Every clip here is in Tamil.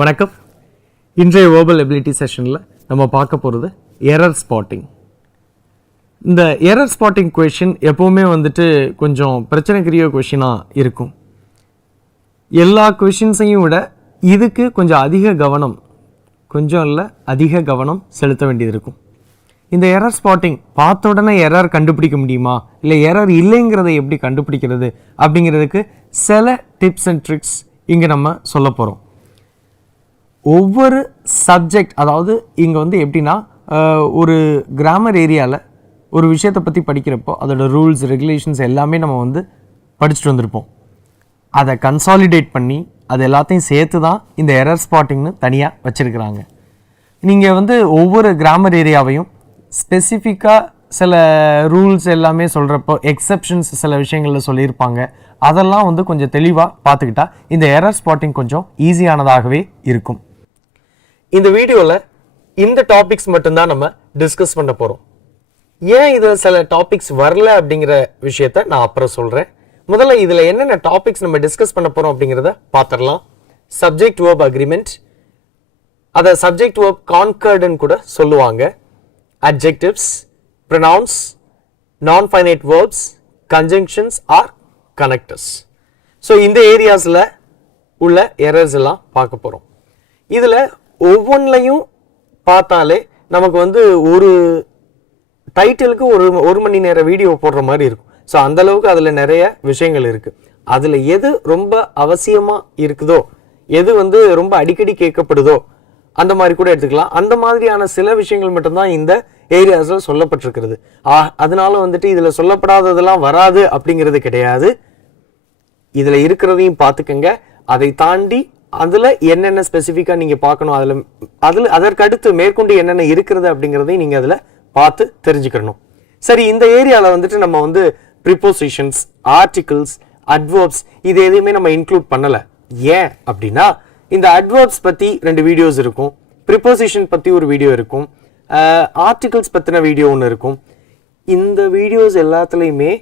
வணக்கம். இன்றைய வேர்பல் எபிலிட்டி செஷனில் நம்ம பார்க்க போகிறது எரர் ஸ்பாட்டிங். இந்த எரர் ஸ்பாட்டிங் கொஷின் எப்போவுமே கொஞ்சம் பிரச்சனைக்குரிய கொஷினாக இருக்கும். எல்லா கொஷின்ஸையும் விட இதுக்கு கொஞ்சம் அதிக கவனம் செலுத்த வேண்டியது இருக்கும். இந்த எரர் ஸ்பாட்டிங் பார்த்த உடனே எரர் கண்டுபிடிக்க முடியுமா, இல்லை எரர் இல்லைங்கிறத எப்படி கண்டுபிடிக்கிறது அப்படிங்கிறதுக்கு சில டிப்ஸ் அண்ட் ட்ரிக்ஸ் இங்கே நம்ம சொல்ல போகிறோம். ஒவ்வொரு சப்ஜெக்ட், அதாவது இங்கே எப்படின்னா ஒரு கிராமர் ஏரியாவில் ஒரு விஷயத்தை பற்றி படிக்கிறப்போ அதோட ரூல்ஸ் ரெகுலேஷன்ஸ் எல்லாமே நம்ம படிச்சுட்டு வந்திருப்போம். அதை கன்சாலிடேட் பண்ணி அது எல்லாத்தையும் சேர்த்து தான் இந்த எரர் ஸ்பாட்டிங்னு தனியாக வச்சுருக்கிறாங்க. நீங்கள் ஒவ்வொரு கிராமர் ஏரியாவையும் ஸ்பெசிஃபிக்காக சில ரூல்ஸ் எல்லாமே சொல்கிறப்போ எக்ஸப்ஷன்ஸ் சில விஷயங்களில் சொல்லியிருப்பாங்க. அதெல்லாம் கொஞ்சம் தெளிவாக பார்த்துக்கிட்டா இந்த எரர் ஸ்பாட்டிங் கொஞ்சம் ஈஸியானதாகவே இருக்கும். இந்த வீடியோவில் இந்த டாபிக்ஸ் மட்டும்தான் நம்ம டிஸ்கஸ் பண்ண போகிறோம். ஏன் இதில் சில டாபிக்ஸ் வரல அப்படிங்கிற விஷயத்த நான் அப்புறம் சொல்கிறேன். முதல்ல இதில் என்னென்ன டாபிக்ஸ் நம்ம டிஸ்கஸ் பண்ண போகிறோம் அப்படிங்கிறத பார்த்துடலாம். சப்ஜெக்ட் வேர்ப் அக்ரிமெண்ட், அதை சப்ஜெக்ட் வேர்ப் கான்கர்டுன்னு கூட சொல்லுவாங்க. Adjectives, pronouns, non finite verbs, conjunctions or connectors. So இந்த ஏரியாஸில் உள்ள எரர்ஸ் எல்லாம் பார்க்க போகிறோம். இதில் ஒவ்வொன்றையும் பார்த்தாலே நமக்கு ஒரு டைட்டிலுக்கு ஒரு மணி நேர வீடியோ போடுற மாதிரி இருக்கும். ஸோ அந்தளவுக்கு அதில் நிறைய விஷயங்கள் இருக்குது. அதில் எது ரொம்ப அவசியமாக இருக்குதோ, எது ரொம்ப அடிக்கடி கேட்கப்படுதோ அந்த மாதிரி கூட எடுத்துக்கலாம். அந்த மாதிரியான சில விஷயங்கள் மட்டும்தான் இந்த ஏரியாஸில் சொல்லப்பட்டிருக்கிறது. அதனால இதில் சொல்லப்படாததெல்லாம் வராது அப்படிங்கிறது கிடையாது. இதில் இருக்கிறதையும் பார்த்துக்கங்க. அதை தாண்டி அதில் என்னென்ன ஸ்பெசிஃபிக்காக நீங்கள் பார்க்கணும், அதில் அதற்கு அடுத்து மேற்கொண்டு என்னென்ன இருக்கிறது அப்படிங்கிறதையும் நீங்கள் அதில் பார்த்து தெரிஞ்சுக்கணும். சரி, இந்த ஏரியாவில் நம்ம ப்ரிப்போசிஷன்ஸ், ஆர்டிகிள்ஸ், அட்வர்ப்ஸ் இது எதையுமே நம்ம இன்க்ளூட் பண்ணலை. ஏன் அப்படின்னா இந்த அட்வர்ப்ஸ் பற்றி 2 வீடியோஸ் இருக்கும், ப்ரிப்போசிஷன் பற்றி ஒரு வீடியோ இருக்கும், ஆர்டிகிள்ஸ் பற்றின வீடியோ ஒன்று இருக்கும். இந்த வீடியோஸ் எல்லாத்துலேயுமே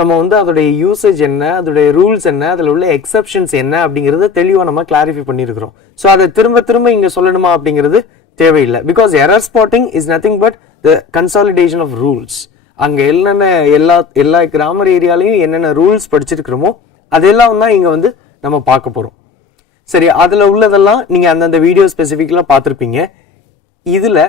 நம்ம அதோடைய யூசேஜ் என்ன, அதோடைய ரூல்ஸ் என்ன, அதில் உள்ள எக்ஸப்ஷன்ஸ் என்ன அப்படிங்கிறத தெளிவாக நம்ம கிளாரிஃபை பண்ணியிருக்கிறோம். ஸோ அதை திரும்ப இங்கே சொல்லணுமா அப்படிங்கிறது தேவையில்லை. Because error spotting is nothing but the consolidation of rules. அங்கே என்னென்ன எல்லா கிராமர் ஏரியாலையும் என்னென்ன ரூல்ஸ் படிச்சிருக்கிறோமோ அதெல்லாம் தான் இங்கே நம்ம பார்க்க போகிறோம். சரி, அதில் உள்ளதெல்லாம் நீங்கள் அந்தந்த வீடியோ ஸ்பெசிஃபிக்கலாக பார்த்துருப்பீங்க. இதில்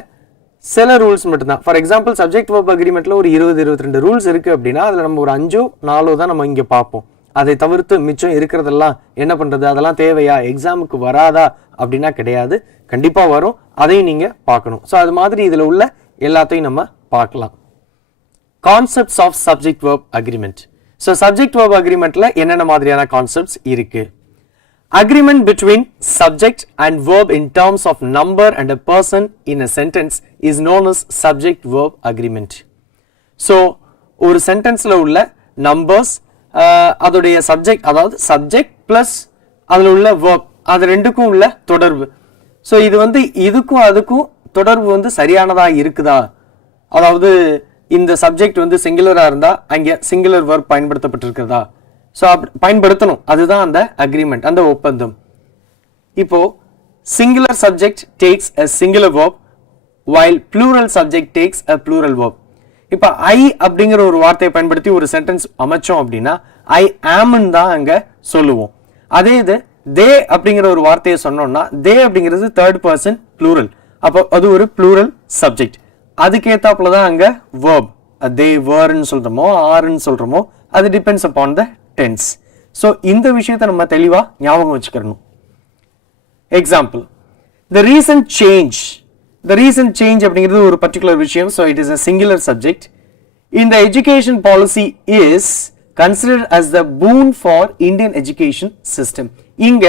சில ரூல்ஸ் மட்டும்தான். ஃபார் எக்ஸாம்பிள் சப்ஜெக்ட் வேர்ப் அக்ரிமெண்ட்டில் ஒரு 20-22 ரூல்ஸ் இருக்குது அப்படின்னா அதில் நம்ம ஒரு 5-4 தான் நம்ம இங்கே பார்ப்போம். அதை தவிர்த்து மிச்சம் இருக்கிறதெல்லாம் என்ன பண்ணுறது, அதெல்லாம் தேவையா, எக்ஸாமுக்கு வராதா அப்படின்னா கிடையாது, கண்டிப்பாக வரும். அதையும் நீங்கள் பார்க்கணும். ஸோ அது மாதிரி இதில் உள்ள எல்லாத்தையும் நம்ம பார்க்கலாம். Concepts of subject verb agreement. So subject verb அக்ரிமெண்ட்டில் என்னென்ன மாதிரியான கான்செப்ட்ஸ் இருக்குது? Agreement between subject and verb in terms of number and a person in a sentence is known as subject verb agreement. So ஒரு சென்டென்ஸ்ல உள்ள நம்பர்ஸ், அதோடைய சப்ஜெக்ட், அதாவது சப்ஜெக்ட் பிளஸ் அதில் உள்ள வேர்ப், அது ரெண்டுக்கும் உள்ள தொடர்பு. ஸோ இது இதுக்கும் அதுக்கும் தொடர்பு சரியானதா இருக்குதா, அதாவது இந்த சப்ஜெக்ட் சிங்குலரா இருந்தா அங்கே சிங்குலர் வேர்ப் பயன்படுத்தப்பட்டிருக்கிறதா, ஸோ பயன்படுத்தணும். அதுதான் அந்த அக்ரிமெண்ட், அந்த ஒப்பந்தம். இப்போ singular subject takes a singular verb while plural subject takes a plural verb. இப்போ ஐ அப்படிங்கிற ஒரு வார்த்தையை பயன்படுத்தி ஒரு சென்டென்ஸ் அமைச்சோம் அப்படின்னா ஐ ஆம்னு தான் அங்கே சொல்லுவோம். அதே இது தே அப்படிங்கிற ஒரு வார்த்தையை சொன்னோம்னா தே அப்படிங்கிறது தேர்ட் பர்சன் ப்ளூரல், அப்போ அது ஒரு ப்ளூரல் சப்ஜெக்ட். அதுக்கேத்தாப்புல தான் அங்கே வேர்ப், தே வேர்ன்னு சொல்றோமோ ஆர்ன்னு சொல்றோமோ அது depends upon the tense. So இந்த விஷயத்தை நம்ம தெளிவாக ஞாபகம் வச்சுக்கணும். எக்ஸாம்பிள், த ரீசன்ட் சேஞ்ச் அப்படிங்கிறது ஒரு பர்டிகுலர் விஷயம். So it is a singular subject. இந்த education policy is considered as the boon for Indian education system. இங்க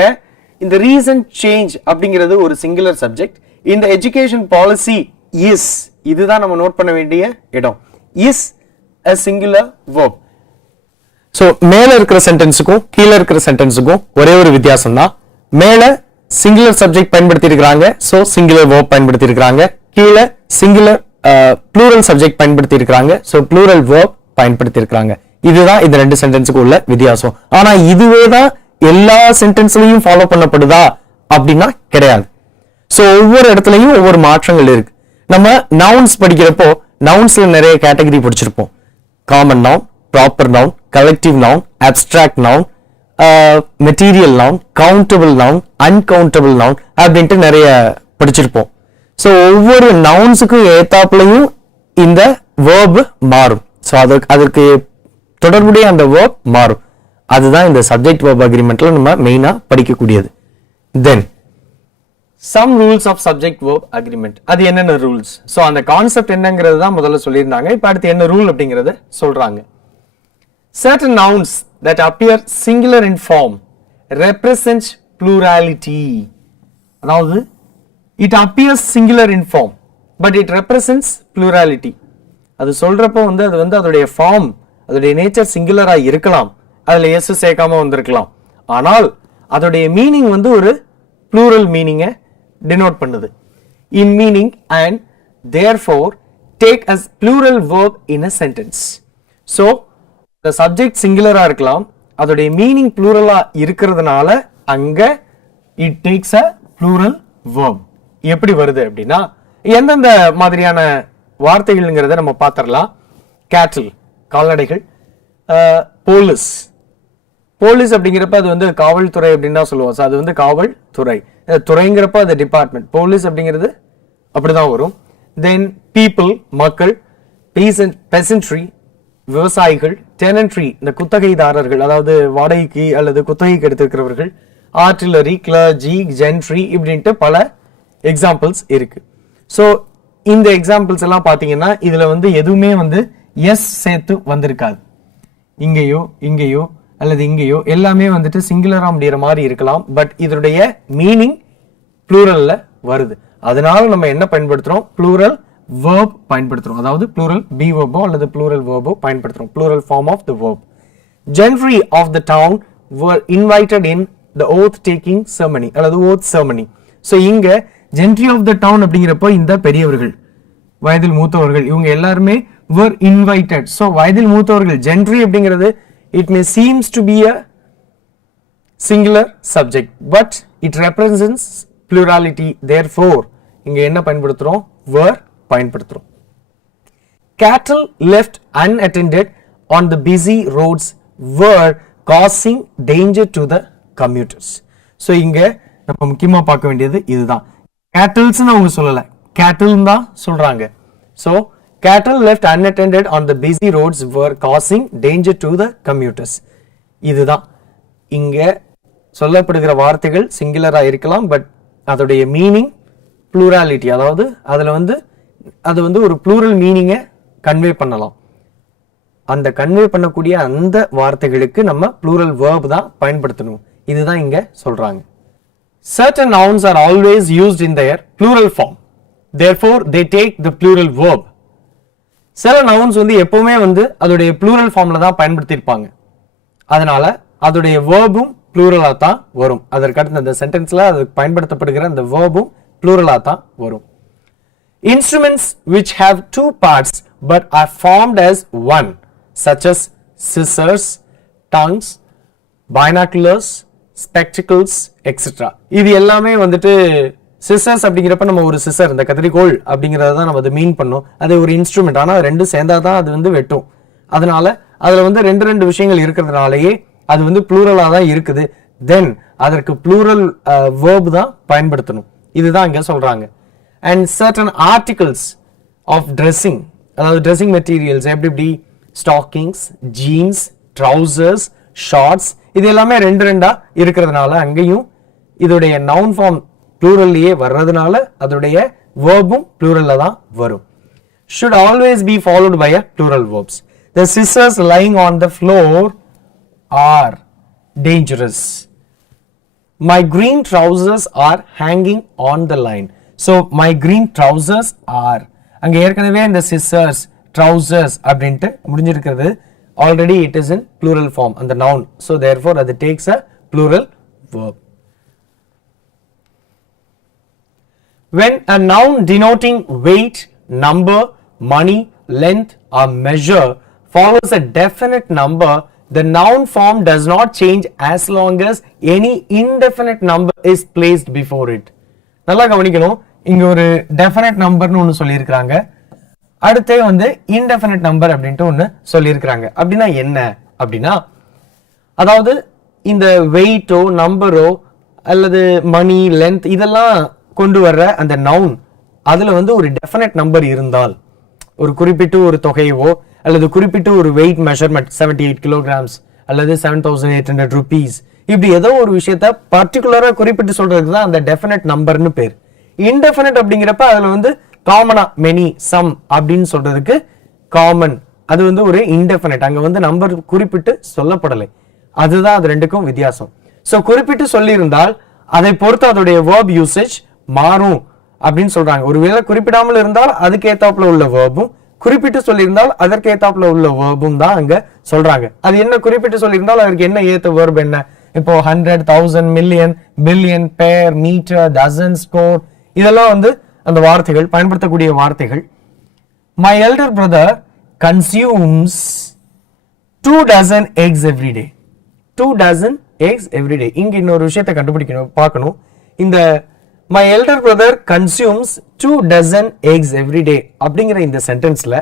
இந்த ரீசன்ட் சேஞ்ச் அப்படிங்கிறது ஒரு சிங்குலர் சப்ஜெக்ட். இந்த எஜுகேஷன் பாலிசி இஸ், இதுதான் நம்ம நோட் பண்ண வேண்டிய இடம். Is a singular verb. So மேலே இருக்கிற சென்டென்ஸுக்கும் கீழே இருக்கிற சென்டென்ஸுக்கும் ஒரே ஒரு வித்தியாசம் தான். மேலே சிங்குலர் சப்ஜெக்ட் பயன்படுத்தி இருக்கிறாங்க, ஸோ சிங்குலர் வேர்ப் பயன்படுத்தி இருக்கிறாங்க. கீழே சிங்குலர் ப்ளூரல் சப்ஜெக்ட் பயன்படுத்தி இருக்கிறாங்க, ஸோ ப்ளூரல் வேர்ப் பயன்படுத்தி இருக்கிறாங்க. இதுதான் இந்த 2 சென்டென்ஸுக்கு உள்ள வித்தியாசம். ஆனா இதுவே தான் எல்லா சென்டென்ஸ்லையும் ஃபாலோ பண்ணப்படுதா அப்படின்னா கிடையாது. ஸோ ஒவ்வொரு இடத்துலையும் ஒவ்வொரு மாற்றங்கள் இருக்கு. நம்ம நவுன்ஸ் படிக்கிறப்போ நவுன்ஸ்ல நிறைய கேட்டகரி படிச்சிருப்போம். Common noun, proper noun, collective noun, abstract noun, material noun, countable noun, uncountable noun அப்படின்ட்டு நிறைய படிச்சிருப்போம். ஸோ ஒவ்வொரு நவுன்ஸுக்கும் ஏத்தாப்புலையும் இந்த வேர்பு மாறும். ஸோ அதற்கு தொடர்புடைய அந்த வேர்ப் மாறும். அதுதான் இந்த சப்ஜெக்ட் வேர்ப் அக்ரிமெண்ட்ல நம்ம மெயினா படிக்கக்கூடியது. Then some rules of subject verb agreement. அது என்னென்ன ரூல்ஸ்? ஸோ அந்த கான்செப்ட் என்னங்கிறது தான் முதல்ல சொல்லியிருந்தாங்க. இப்போ அடுத்து என்ன ரூல் அப்படிங்கறத சொல்றாங்க. Certain nouns that appear singular in form represent plurality. அதாவது it appears singular in form but it represents plurality. அது சொல்றப்போ அது அதோடைய ஃபார்ம், அதோடைய நேச்சர் சிங்குலரா இருக்கலாம், அதுல எஸ் சேர்க்காம வந்திருக்கலாம், ஆனால் அதோடைய மீனிங் ஒரு ப்ளூரல் மீனிங்கை டினோட் பண்ணுது in meaning and therefore take as plural verb in a sentence. So the subject singular இருக்கலாம், அதோடைய மீனிங் ப்ளூரலா இருக்கிறதுனால அங்க it takes a plural verb. எப்படி வருது அப்படின்னா எந்தெந்த மாதிரியான வார்த்தைகள்ங்கிறத நம்ம பார்த்துடலாம். கேட்டில் கால்நடைகள், போலீஸ், போலீஸ் அப்படிங்கிறப்ப அது காவல்துறை அப்படின்னு தான் சொல்லுவோம். அது காவல் துறை, துறைங்கிறப்ப அது டிபார்ட்மெண்ட், போலீஸ் அப்படிங்கிறது அப்படிதான் வரும். தென் பீப்புள் மக்கள், பெசன்ட்ரி விவசாயிகள், டெனன்ட்ரி இந்த குத்தகைதாரர்கள் அதாவது வாடகைக்கு அல்லது குத்தகைக்கு எடுத்திருக்கிறவர்கள், ஆர்டிலரி, கிளர்ஜி, ஜென்ட்ரி இப்படின்ட்டு பல எக்ஸாம்பிள்ஸ் இருக்கு. ஸோ இந்த எக்ஸாம்பிள்ஸ் எல்லாம் பார்த்தீங்கன்னா இதுல எதுவுமே எஸ் சேர்த்து வந்திருக்காது. இங்கேயோ இங்கேயோ அல்லது இங்கேயோ எல்லாமே சிங்குலரா முடிகிற மாதிரி இருக்கலாம். பட் இதனுடைய மீனிங் ப்ளூரல்ல வருது. அதனால நம்ம என்ன பயன்படுத்துறோம்? ப்ளூரல் verb பயன்படுத்துறோம். அதாவது ப்ளூரல் பி வெர்போ அல்லது ப்ளூரல் வெர்போ பயன்படுத்துறோம். Plural form of the verb. Gentry of the town were invited in the oath taking ceremony அல்லது oath ceremony. ஸோ இங்க ஜென்ட்ரி ஆஃப் த டவுன் அப்படிங்கிறப்போ இந்த பெரியவர்கள், வயதில் மூத்தவர்கள், இவங்க எல்லாருமே were invited. ஸோ வயதில் மூத்தவர்கள் ஜென்ட்ரி அப்படிங்கிறது it may seems to be a singular subject but it represents plurality. Therefore இங்க என்ன பயன்படுத்துறோம்? were பயன்படுத்துறோம். Cattle left unattended on the busy roads were causing danger to the commuters. So இங்க நம்ம முக்கியமா பார்க்க வேண்டியது இதுதான். கேட்டில்ஸ்னு அவங்க சொல்லல, கேட்டில் தான் சொல்றாங்க. So cattle left unattended on the busy roads were causing danger to the commuters. இதுதான் இங்க சொல்லப்படுகிற வார்த்தைகள் சிங்குலரா இருக்கலாம் பட் அதோடைய மீனிங் ப்ளூராலிட்டி, அதாவது அதுல அது ஒரு ப்ளூரல் மீனிங்கை கன்வே பண்ணலாம். அந்த கன்வே பண்ணக்கூடிய அந்த வார்த்தைகளுக்கு நம்ம ப்ளூரல் வேர்ப் தான் பயன்படுத்தணும். இதுதான் இங்க சொல்றாங்க. Certain nouns are always used in their plural form. Therefore they take the plural verb. சில நவுன்ஸ் எப்பவுமே அதோடைய ப்ளூரல் ஃபார்ம்ல தான் பயன்படுத்தியிருப்பாங்க. அதனால அதோடைய வேர்பும் ப்ளூரலா தான் வரும். அதற்கு அடுத்து அந்த சென்டென்ஸ்ல அது பயன்படுத்தப்படுகிற அந்த வேர்பும் ப்ளூரலா தான் வரும். Instruments which have two parts but are formed as one, such as scissors, tongues, binoculars, spectacles, etc. இது எல்லாமே சிசர்ஸ் அப்படிங்கிறப்ப நம்ம ஒரு சிசர், இந்த கத்திரிக்கோள் அப்படிங்கறத தான் நம்ம அதை மீன் பண்ணோம். அது ஒரு இன்ஸ்ட்ருமெண்ட், ஆனா ரெண்டும் சேர்ந்தாதான் அது வெட்டும். அதனால அதுல ரெண்டு விஷயங்கள் இருக்கிறதுனாலயே அது ப்ளூரலா தான் இருக்குது. தென் அதற்கு ப்ளூரல் வேர்ப் தான் பயன்படுத்தணும். இதுதான் இங்க சொல்றாங்க. And certain articles of dressing, அதாவது dressing materials எப்படி stockings, jeans, trousers, shorts இது எல்லாமே ரெண்டா இருக்கிறதுனால அங்கேயும் இதோடைய noun form ப்ளூரல்லையே வர்றதுனால அதோடைய வேர்பும் ப்ளூரல்ல தான் வரும். Should always be followed by a plural verbs. The scissors lying on the floor are dangerous. My green trousers are hanging on the line. So my green trousers are, அங்க ஏற்கனவே இந்த scissors, trousers அப்படின்ட்டு முடிஞ்சிருக்கிறது. Already it is in plural form and the noun. So therefore அது takes a plural verb. When a noun denoting weight, number, money, length or measure follows a definite number the noun form does not change as long as any indefinite number is placed before it. நல்லா கவனிக்கணும், இங்க ஒரு definite numberனு ஒன்னு சொல்லியிருக்காங்க, அடுத்தே வந்து indefinite number அப்படின்ட்டு ஒன்னு சொல்லியிருக்காங்க. அப்படின்னா என்ன அப்படின்னா, அதாவது இந்த வெயிட்டோ நம்பரோ அல்லது மணி லென்த் இதெல்லாம் கொண்டு வர்ற அந்த நவுன் அதுல வந்து ஒரு டெஃபினட் நம்பர் இருந்தால், ஒரு குறிப்பிட்ட ஒரு தொகையவோ அல்லது குறிப்பிட்ட ஒரு வெயிட் மெஷர்மெண்ட் 78 கிலோகிராம்ஸ் அல்லது 7800 rupees இப்படி ஏதோ ஒரு விஷயத்த பர்டிகுலரா குறிப்பிட்டு சொல்றதுக்கு தான் அந்த டெஃபினட் நம்பர்னு பேர். இன்டெஃபினட் அப்படிங்கிறப்ப அதுல வந்து காமனா மெனி சம் அப்படின்னு சொல்றதுக்கு காமன், அது வந்து ஒரு இன்டெஃபினட், அங்க வந்து நம்பர் குறிப்பிட்டு சொல்லப்படலை. அதுதான் அது ரெண்டுக்கும் வித்தியாசம். சோ குறிப்பிட்டு சொல்லியிருந்தால் அதை பொறுத்து அதோடைய verb usage மாறும் அப்படின்னு சொல்றாங்க. ஒருவேளை குறிப்பிடாமல் இருந்தால் அதுக்கு ஏத்தாப்புல உள்ள வேர்பும், குறிப்பிட்டு சொல்லியிருந்தால் அதற்கு ஏத்தாப்புல உள்ள வேர்பும் தான் அங்க சொல்றாங்க. அது என்ன குறிப்பிட்டு சொல்லியிருந்தால் அதற்கு என்ன ஏத்த வேர்ப் என்ன? இப்போ 100, 1000, மில்லியன், பில்லியன், பேர், மீட்டர், டசன், ஸ்கோர் இதெல்லாம் வந்து அந்த வார்த்தைகள், பயன்படுத்தக்கூடிய வார்த்தைகள். My elder brother consumes 2 dozen eggs every day. 2 dozen eggs every day. இங்க இன்னொரு விஷயத்தை கண்டுபிடிக்கணும், பார்க்கணும். இந்த my elder brother consumes 2 dozen eggs every day அப்படிங்கிற இந்த சென்டென்ஸ்ல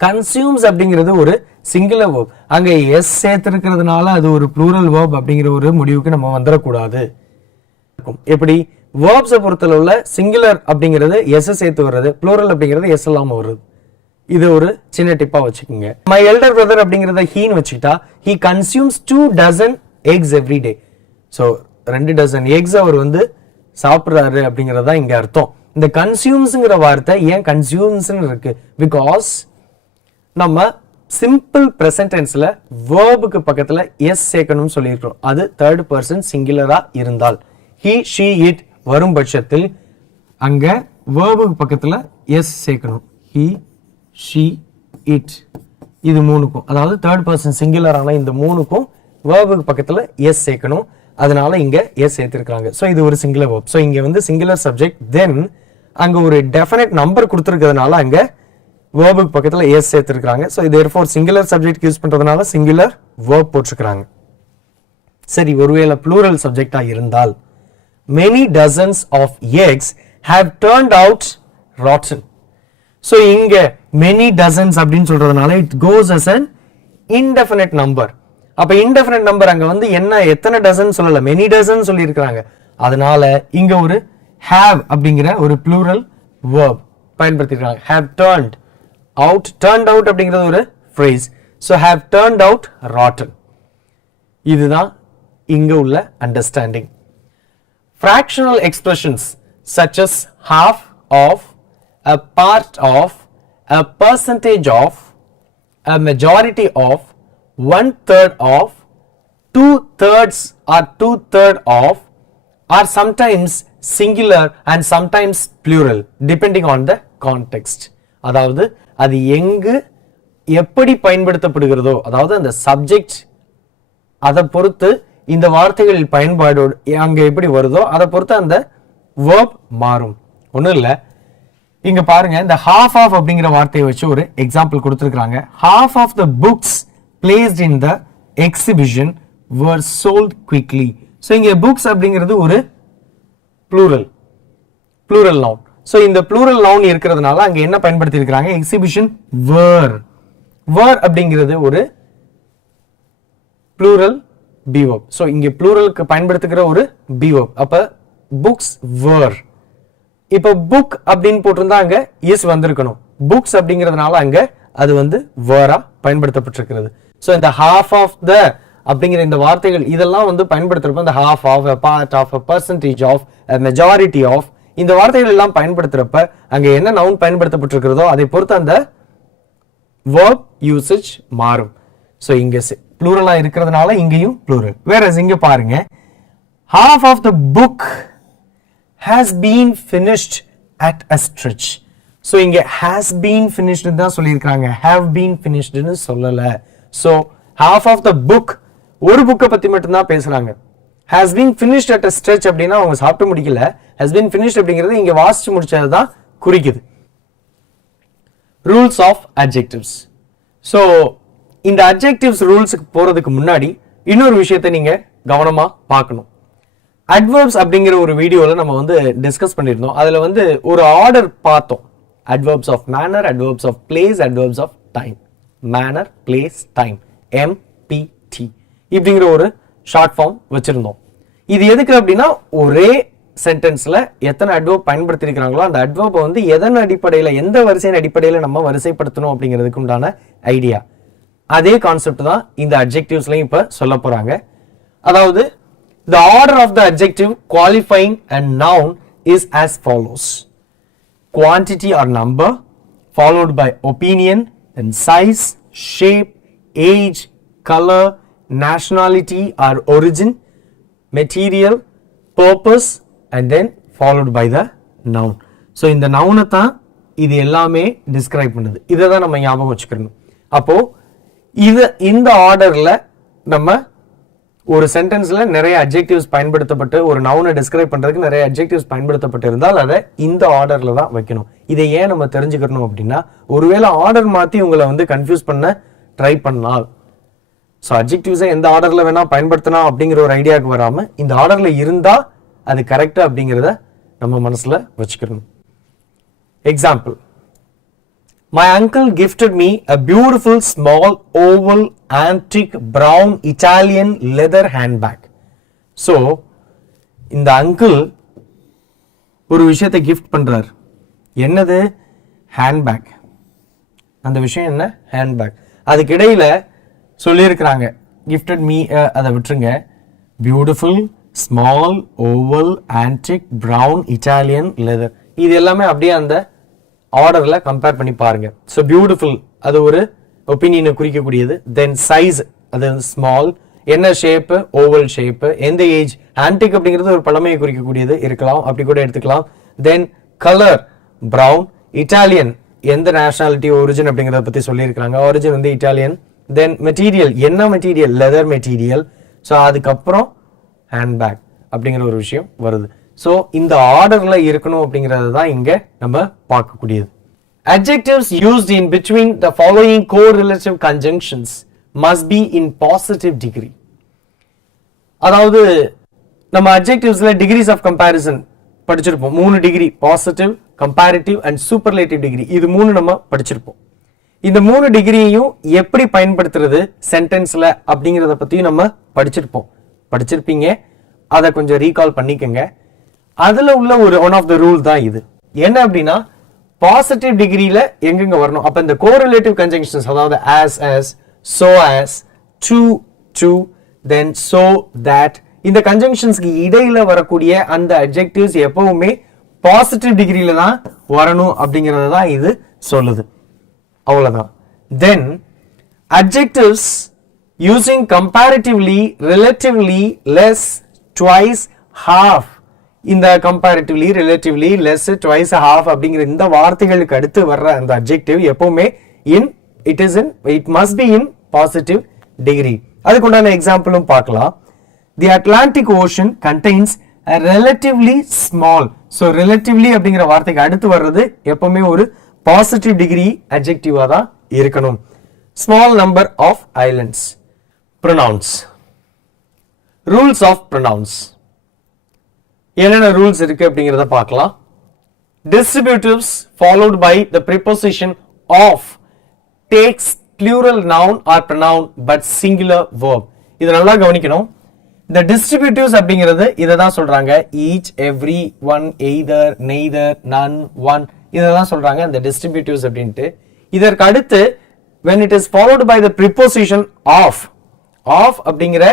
consumes அப்படிங்கிறது ஒரு சிங்குலர் verb. அங்க s சேர்த்திருக்கிறதுனால அது ஒரு plural verb அப்படிங்கிற ஒரு முடிவுக்கு நம்ம வந்துடக்கூடாது. எப்படி verbs பொறுத்தளவுல சிங்குலர் அப்படிங்கிறது s சேர்த்து வர்றது, plural அப்படிங்கிறது s இல்லாம வருது. இது ஒரு சின்ன டிப்பா வச்சுக்கோங்க. my elder brother அப்படிங்கறத heன்னு வச்சுக்கிட்டா he consumes 2 dozen eggs every day. so 2 dozen eggs அவர் வந்து சாப்பிடுறாரு அப்படிங்கறதா இங்க அர்த்தம். இந்த கன்சியூம்ஸ்ங்கிற வார்த்தை ஏன் கன்சியூம்ஸ்னு இருக்கு? பிகாஸ் நம்ம சிம்பிள் பிரசன்ட் டென்ஸ்ல வேர்புக்கு பக்கத்துல எஸ் சேர்க்கணும்னு சொல்லியிருக்கோம். அது தேர்ட் பர்சன் சிங்குலரா இருந்தால், he she it வரும் பட்சத்தில் அங்க வேர்புக்கு பக்கத்துல எஸ் சேர்க்கணும். he she it இது மூணுக்கும், அதாவது தேர்ட் பர்சன் சிங்குலரான இந்த மூணுக்கும் வேர்புக்கு பக்கத்துல எஸ் சேர்க்கணும். அதனால இங்க எஸ் சேர்த்திருக்காங்க. சோ இது ஒரு சிங்குலர் verb. சோ இங்க வந்து சிங்குலர் சப்ஜெக்ட், தென் அங்க ஒரு டெஃபினட் நம்பர் கொடுத்திருக்கிறதுனால அங்க வேர்புக்கு பக்கத்துல எஸ் சேர்த்திருக்காங்க. சோ இது therefore சிங்குலர் சப்ஜெக்ட் யூஸ் பண்றதுனால சிங்குலர் verb போட்டுருக்காங்க. சரி, ஒருவேளை ப்ளூரல் சப்ஜெக்டா இருந்தால் many dozens of eggs have turned out rotten. So இங்க many dozens அப்படின்னு சொல்றதுனால it goes as an indefinite number. அப்ப இன்டெஃபினட் நம்பர் அங்க வந்து என்ன, எத்தனை டசன் சொல்லல, மெனி டசன் சொல்லி இருக்காங்க. அதனால இங்க ஒரு have அப்படிங்கிற ஒரு ப்ளூரல் verb பயன்படுத்திருக்காங்க. have turned out, turned out அப்படிங்கிறது ஒரு phrase. so have turned out rotten. இதுதான் இங்க உள்ள understanding. fractional expressions such as half of, a part of, a percentage of, a majority of, 1/3 of, 2/3 or 2/3 of are sometimes singular and sometimes plural depending on the context. அதாவது அது எங்கு எப்படி பயன்படுத்தப்படுகிறதோ, அதாவது அந்த சப்ஜெக்ட் அதை பொறுத்து இந்த வார்த்தைகளில் பயன்பாடு அங்க எப்படி வருதோ அதை பொறுத்து அந்த verb மாறும். ஒண்ணும் இல்ல, இங்க பாருங்க, இந்த half of அப்படிங்கிற வார்த்தையை வச்சு ஒரு எக்ஸாம்பிள் கொடுத்திருக்காங்க. half of the books placed in the exhibition were sold quickly. so இங்க books அப்படிங்கிறது ஒரு plural noun. so இந்த plural noun இருக்கிறதுனால அங்க என்ன பயன்படுத்தி இருக்காங்க, exhibition were அப்படிங்கிறது ஒரு plural be verb. so இங்க pluralக்கு பயன்படுத்துகிற ஒரு be verb. அப்ப books were, இப்ப book அப்படின்னு போட்டிருந்தா அங்க is வந்திருக்கணும். books அப்படிங்கிறதுனால அங்க அது வந்து were பயன்படுத்தப்பட்டிருக்கிறது. so இந்த half of the அப்படிங்கிற இந்த வார்த்தைகள் இதெல்லாம் வந்து பயன்படுத்துறப்ப இந்த half of, a part of, a percentage of, a majority of இந்த வார்த்தைகள் எல்லாம் பயன்படுத்துறப்ப அங்க என்ன நவுன் பயன்படுத்தப்பட்டிருக்கிறதோ அதை பொறுத்து அந்த verb usage மாறும். so இங்க ப்ளூரலா இருக்கிறதுனால இங்கேயும் ப்ளூரல். வேற இங்க பாருங்க, half of the book has been finished at a stretch. so இங்க has been finished தான் சொல்லியிருக்காங்க, have been finished னு சொல்லல. so half of the book ஒரு புக்கை பத்தி மட்டும் தான் பேசுறாங்க. has been finished at a stretch அப்படின்னா அவங்க சாப்பிட்டு முடிக்கல, has been finished அப்படிங்கிறது இங்க வாசிச்சு முடிச்சது தான் குறிக்குது. rules of adjectives. so இந்த அட்ஜெக்டிவ்ஸ் ரூல்ஸுக்கு போறதுக்கு முன்னாடி இன்னொரு விஷயத்தை நீங்க கவனமா பார்க்கணும். அட்வர்ப்ஸ் அப்படிங்கிற ஒரு வீடியோல நம்ம வந்து டிஸ்கஸ் பண்ணியிருந்தோம். அதுல வந்து ஒரு ஆர்டர் பார்த்தோம். Adverbs of manner, adverbs of place, adverbs of time. Manner, place, time, MPT இப்படிங்கிற ஒரு ஷார்ட் ஃபார்ம் வச்சிருந்தோம். இது எதுக்கு அப்படின்னா ஒரே சென்டென்ஸ்ல எத்தனை அட்வர்ப் பயன்படுத்திருக்கிறாங்களோ அந்த அட்வர்பை வந்து எதன் அடிப்படையில், எந்த வரிசையின் அடிப்படையில் நம்ம வரிசைப்படுத்தணும் அப்படிங்கிறதுக்கு உண்டான ஐடியா. அதே கான்செப்ட் தான் இந்த அட்ஜெக்டிவ்ஸ்லையும் இப்ப சொல்ல போறாங்க. அதாவது the order of the adjective qualifying a noun is as follows: quantity or number, followed by opinion, then size, shape, age, color, nationality or origin, material, purpose, and then followed by the noun. So இந்த நவுனை தான் இது எல்லாமே டிஸ்கிரைப் பண்ணுது. இதை தான் நம்ம ஞாபகம் வச்சுக்கணும். அப்போ இந்த ஆர்டர்ல நம்ம ஒரு சென்டென்ஸ்ல நிறைய அட்ஜெக்டிவ்ஸ் பயன்படுத்தப்பட்டு ஒரு நவுனை டிஸ்கிரைப் பண்றதுக்கு நிறைய அட்ஜெக்டிவ்ஸ் பயன்படுத்தப்பட்டு இருந்தால் அதை இந்த ஆர்டர்ல தான் வைக்கணும். இதை ஏன் நம்ம தெரிஞ்சுக்கணும் அப்படின்னா ஒருவேளை ஆர்டர் மாத்தி உங்களை வந்து கன்ஃபியூஸ் பண்ண ட்ரை பண்ணால், ஸோ அட்ஜெக்டிவ்ஸை எந்த ஆர்டர்ல வேணா பயன்படுத்தலாம் அப்படிங்கிற ஒரு ஐடியாவுக்கு வராம இந்த ஆர்டர்ல இருந்தா அது கரெக்டா அப்படிங்கிறத நம்ம மனசுல வச்சுக்கணும். Example: My uncle gifted me a beautiful small oval antique brown Italian leather handbag. So இந்த அங்கிள் ஒரு விஷயத்தை கிஃப்ட் பண்றார். என்னது? ஹேண்ட்பேக். அந்த விஷயம் என்ன? ஹேண்ட்பேக். அதுக்கு இடையில சொல்லியிருக்கிறாங்க கிஃப்டட் மீ, அதை விட்டுருங்க. Beautiful small oval antique brown Italian leather. இது எல்லாமே அப்படியே அந்த ஆர்டர்ல கம்பேர் பண்ணி பாருங்க. ஸோ பியூட்டிஃபுல் அது ஒரு ஒப்பீனியனை குறிக்கக்கூடியது. தென் சைஸ் அது ஸ்மால். என்ன ஷேப்பு? Oval shape. எந்த ஏஜ்? ஆன்டிக் அப்படிங்கிறது ஒரு பழமையை குறிக்கக்கூடியது இருக்கலாம், அப்படி கூட எடுத்துக்கலாம். தென் கலர் பிரவுன். இட்டாலியன் எந்த நேஷனாலிட்டி, ஒரிஜின் அப்படிங்கிறத பத்தி சொல்லியிருக்காங்க. ஒரிஜின் வந்து இட்டாலியன். தென் மெட்டீரியல் என்ன மெட்டீரியல்? Leather material. ஸோ அதுக்கப்புறம் ஹேண்ட்பேக் அப்படிங்கிற ஒரு விஷயம் வருது. ஸோ இந்த ஆர்டர்ல இருக்கணும் அப்படிங்கிறது தான் இங்க நம்ம பார்க்கக்கூடியது. Adjectives used in between the following correlative conjunctions must be in positive degree. அதாவது நம்ம adjectivesல degrees of comparison படிச்சிருப்போம். 3 degree: positive, comparative and superlative degree. இது 3 நம்ம படிச்சிருப்போம். இந்த 3 டிகிரியையும் எப்படி பயன்படுத்துறது சென்டென்ஸ்ல அப்படிங்கிறத பத்தியும் நம்ம படிச்சிருப்பீங்க. அதை கொஞ்சம் ரீகால் பண்ணிக்கங்க. அதுல உள்ள ஒரு ஒன் ஆஃப் த ரூல் தான் இது. என்ன அப்படின்னா பாசிட்டிவ் டிகிரியில எங்கெங்க வரணும், அப்ப இந்த கோரிலேட்டிவ் கன்ஜங்ஷன்ஸ், அதாவது as, so as, to, then so, that, இந்த கன்ஜங்ஷன்ஸ்க்கு இடையில வரக்கூடிய அந்த அட்ஜெக்டிவ்ஸ் எப்பவுமே பாசிட்டிவ் டிகிரியில தான் வரணும் அப்படிங்கறத தான் இது சொல்லுது. அவ்வளவுதான். தென் adjectives using comparatively, relatively, less, twice, half, இந்த comparatively, relatively, less, twice, half அப்படிங்கிற இந்த வார்த்தைகளுக்கு அடுத்து வர்ற அந்த adjective எப்பவுமே it must be in positive degree. அதுக்கு உண்டான எக்ஸாம்பிளும் பார்க்கலாம். The Atlantic Ocean contains a relatively small. So relatively அப்படிங்கிற வார்த்தைக்கு அடுத்து வர்றது எப்பவுமே ஒரு பாசிட்டிவ் டிகிரி adjective-ஆ தான் இருக்கணும். Small number of islands. Pronouns. Rules of pronouns. என்னென்ன ரூல்ஸ் இருக்கு அப்படிங்கறத பார்க்கலாம். Distributives followed by the preposition of takes plural noun or pronoun but singular verb. இத நல்லா கவனிக்கணும். இந்த distributives அப்படிங்கிறது இத தான் சொல்றாங்க. each, every, one, either, neither, none, one, இத தான் சொல்றாங்க இந்த distributives அப்படின்ட்டு. இதற்கு அடுத்து when it is followed by the preposition of அப்படிங்கிற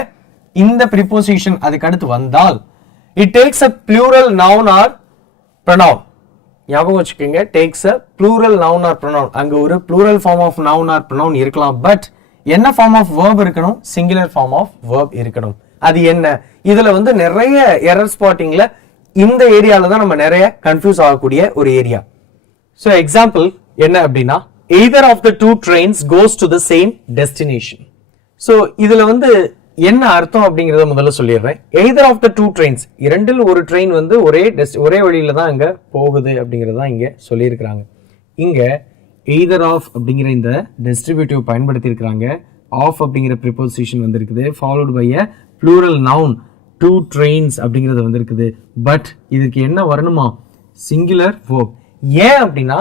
இந்த preposition அதுக்கு அடுத்து வந்தால் it takes a plural noun or pronoun. ஞாபகம் வச்சுக்கோங்க, takes a plural noun or pronoun. அங்க ஒரு plural form of noun or pronoun இருக்கலாம், பட் என்ன form of verb இருக்கணும்? singular form of verb இருக்கணும். அது என்ன? இதுல வந்து நிறைய எரர் ஸ்பாட்டிங்ல இந்த ஏரியால தான் நம்ம நிறைய கன்ஃபியூஸ் ஆகக்கூடிய ஒரு ஏரியா. So example என்ன அப்படின்னா, either of the two trains goes to the same destination. So இதுல வந்து என்ன அர்த்தம் அப்படிங்கறத முதல்ல சொல்லிடுறேன். either of the two trains, இரண்டில் ஒரு ட்ரெயின் வந்து ஒரே வழியில தான் அங்க போகுது அப்படிங்கறத இங்க சொல்லியிருக்காங்க. இங்க either of அப்படிங்கிற இந்த டிஸ்ட்ரிபியூட்டிவ் பயன்படுத்தி இருக்காங்க. ஆஃப் அப்படிங்கிற ப்ரிப்போசிஷன் வந்திருக்குது, followed by a plural noun 2 trains அப்படிங்கிறது வந்திருக்குது. பட் இதுக்கு என்ன வரணுமா? Singular verb. ஏன் அப்படின்னா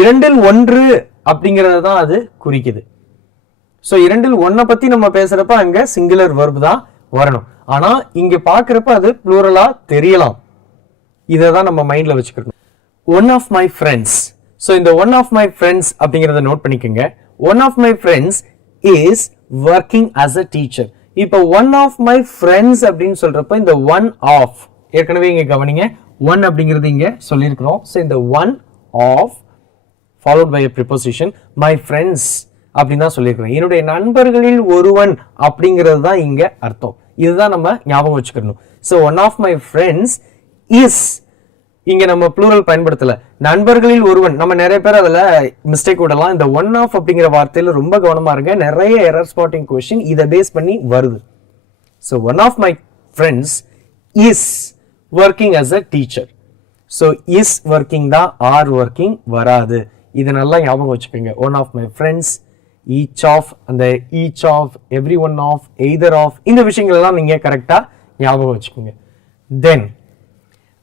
2ல் 1 அப்படிங்கிறது தான் அது குறிக்குது. ஸோ 2ல் 1 பத்தி நம்ம பேசுறப்ப அங்க சிங்குலர் verb தான் வரணும். ஆனா இங்க பாக்குறப்ப அது ப்ளூரலா தெரியலாம். இதை தான் நம்ம மைண்ட்ல வச்சுக்கணும். One of my friends. So இந்த ஒன் ஆஃப் மை ஃப்ரெண்ட்ஸ் அப்படிங்கிறத நோட் பண்ணிக்கோங்க. One of my friends is working as a teacher. இப்போ ஒன் ஆஃப் மை ஃப்ரெண்ட்ஸ் அப்படின்னு சொல்றப்ப இந்த ஒன் ஆஃப் ஏற்கனவே இங்க கவனிங்க, ஒன் அப்படிங்கிறது இங்க சொல்லியிருக்கிறோம். ஸோ இந்த one of followed by a preposition my friends அப்படின்னு தான் சொல்லியிருக்கிறோம். என்னுடைய நண்பர்களில் ஒருவன் அப்படிங்கிறது தான் இங்க அர்த்தம். இதுதான் நம்ம ஞாபகம் வச்சுக்கணும். So one of my friends is இங்க நம்ம ப்ளூரல் பயன்படுத்தல, நண்பர்களில் ஒருவன். நம்ம நிறைய பேர் அதுல மிஸ்டேக் விடலாம். இந்த ஒன் ஆஃப் அப்படிங்கிற வார்த்தையில ரொம்ப கவனமா இருங்க. நிறைய எரர் ஸ்பாட்டிங் கொஸ்டின் இதை பேஸ் பண்ணி வருது. So one of my friends is working as a teacher. So is working தான், ஆர் ஒர்க்கிங் வராது. இது நல்லா ஞாபகம் வச்சுக்கோங்க. One of my friends, each of, அந்த each of, every one of, either of, இந்த விஷயங்கள் எல்லாம் நீங்க கரெக்டா ஞாபகம் வச்சுக்கோங்க. தென்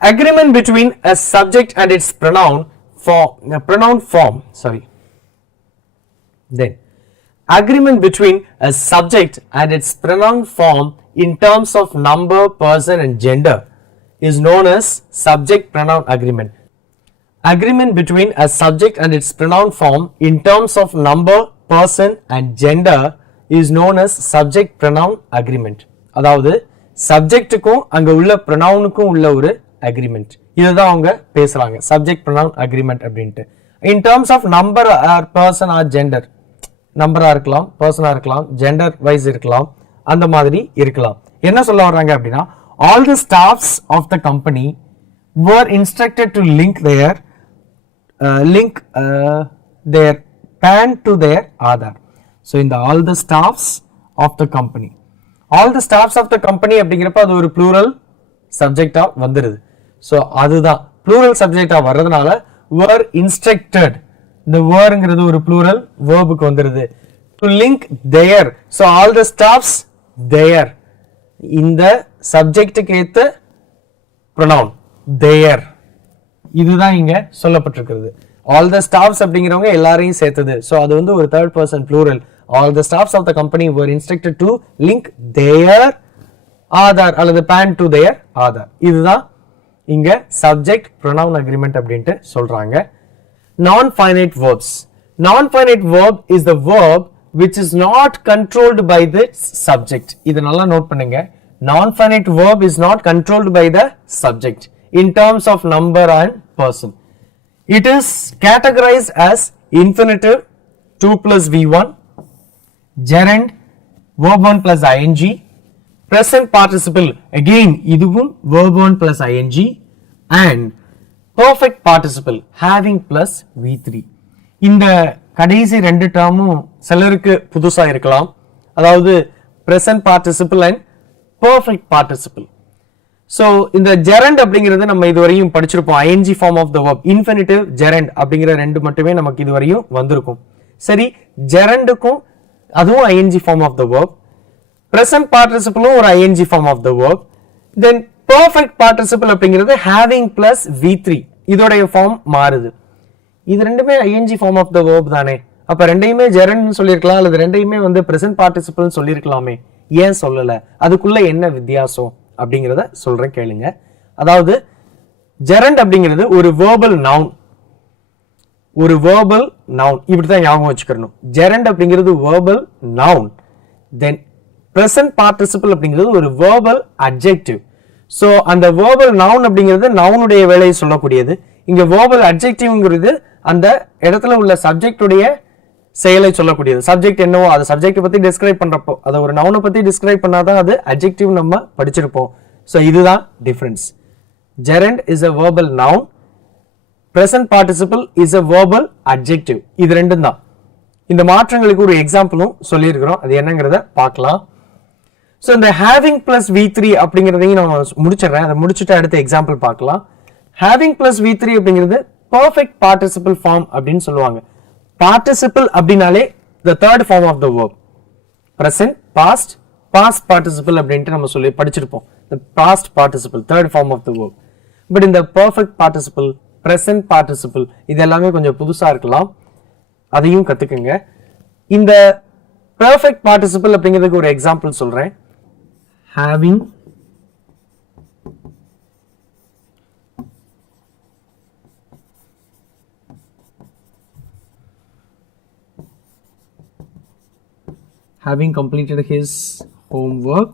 agreement between a subject and its pronoun form. Then agreement between a subject and its pronoun form in terms of number, person and gender is known as subject pronoun agreement. Agreement between a subject and its pronoun form in terms of number, person and gender is known as subject pronoun agreement. அதாவது சப்ஜெக்ட்டுக்கும் அங்க உள்ள ப்ரொனவுனுக்கும் உள்ள ஒரு அக்ரிமெண்ட். இதுதான் அவங்க பேசுறாங்க, சப்ஜெக்ட் ப்ரொனவுன் அக்ரிமெண்ட் அப்படின்ட்டு. In terms of number or person or gender, நம்பரா இருக்கலாம், பர்சனா இருக்கலாம், ஜெண்டர் வைஸ் இருக்கலாம், அந்த மாதிரி இருக்கலாம். என்ன சொல்ல வர்றாங்க அப்படின்னா, all the staffs of the company were instructed to link their PAN to their Aadhaar. So in the all the staffs of the company, all the staffs of the company அப்படிங்கிறப்ப அது ஒரு plural சப்ஜெக்டா வந்துருது. ஸோ அதுதான் ப்ளூரல் சப்ஜெக்டா வர்றதுனால were instructed, இந்த வேர்ங்கிறது ஒரு ப்ளூரல் வேர்புக்கு வந்துருது. to link their, so all the staffs their, இந்த சப்ஜெக்டுக்கு ஏத்த ப்ரொனவுன் their, இதுதான் இங்க சொல்லப்பட்டிருக்கிறது. all the staffs அப்படிங்கிறவங்க எல்லாரையும் சேர்த்தது. ஸோ அது வந்து ஒரு third person plural. all the staffs of the company were instructed to link their Aadhaar அல்லது PAN to their Aadhaar. இதுதான் இங்க subject pronoun agreement அப்படின்ட்டு சொல்றாங்க. Non-finite verbs. Non-finite verb is the verb which is not controlled by the subject. இது நல்லா நோட் பண்ணுங்க. Non-finite verb is not controlled by the subject in terms of number and person. It is categorized as infinitive 2 plus V1, gerund verb 1 plus ing, present participle again இதுவும் verb 1 plus ing and perfect participle having plus V3. இந்த கடைசி ரெண்டு டேர்மும் சிலருக்கு புதுசா இருக்கலாம். அதாவது present participle and perfect participle. So இந்த gerund அப்படிங்கிறது நம்ம இதுவரையும் படிச்சிருப்போம். ing form of the verb, infinitive, gerund அப்படிங்கிற ரெண்டு மட்டுமே நமக்கு இதுவரையும் வந்திருக்கும். சரி, gerundக்கும் அதுவும் ing form of the verb, present participle ஒரு ing form of the verb, then perfect participle அப்படிங்கிறது having plus V3, இதோடைய ஃபார்ம் மாறுது. இது ரெண்டுமே ing form of the verb தானே. அப்ப ரெண்டையுமே gerund சொல்லிருக்கலாம் அல்லது ரெண்டையுமே வந்து present participle சொல்லிருக்கலாமே. ஏன் சொல்லல? அதுக்குள்ள என்ன வித்தியாசம் அப்படிங்கறத சொல்றேன் கேளுங்க. அதாவது gerund அப்படிங்கிறது ஒரு verbal noun. ஒரு verbal noun இப்படிதான் ஞாபகம் வச்சுக்கணும். gerund அப்படிங்கிறது verbal noun. Then present participle அப்படிங்கிறது ஒரு verbal adjective. So அந்த verbal noun அப்படிங்கிறது noun உடைய வேலையை சொல்லக்கூடியது. இங்க verbal adjectiveங்கிறது அந்த இடத்துல உள்ள சப்ஜெக்ட் உடைய செயலை சொல்லக்கூடியது. சப்ஜெக்ட் என்னவோ அது சப்ஜெக்ட் பத்தி டிஸ்கிரைப் பண்றப்போ, அதை ஒரு நவுனை பத்தி டிஸ்கிரைப் பண்ணாதான் அது adjective நம்ம படிச்சிருப்போம். So இதுதான் difference. gerund is a verbal noun, present participle is a verbal adjective. இது ரெண்டும் தான். இந்த மாற்றங்களுக்கு ஒரு எக்ஸாம்பிளும் சொல்லியிருக்கிறோம். அது என்னங்கிறத பார்க்கலாம். ஸோ இந்த having plus V3 அப்படிங்கிறதையும் நான் முடிச்சிடறேன். அதை முடிச்சுட்டு அடுத்த எக்ஸாம்பிள் பார்க்கலாம். having plus V3 அப்படிங்கிறது perfect participle form அப்படின்னு சொல்லுவாங்க. participle அப்படின்னாலே the third form of the verb. present, past, past participle அப்படின்ட்டு நம்ம சொல்லி படிச்சிருப்போம். The past participle, third form of the verb. But in the perfect participle, present participle, இது எல்லாமே கொஞ்சம் புதுசா இருக்கலாம். அதையும் கத்துக்குங்க. இந்த perfect participle அப்படிங்கிறதுக்கு ஒரு எக்ஸாம்பிள் சொல்றேன். Having completed his homework,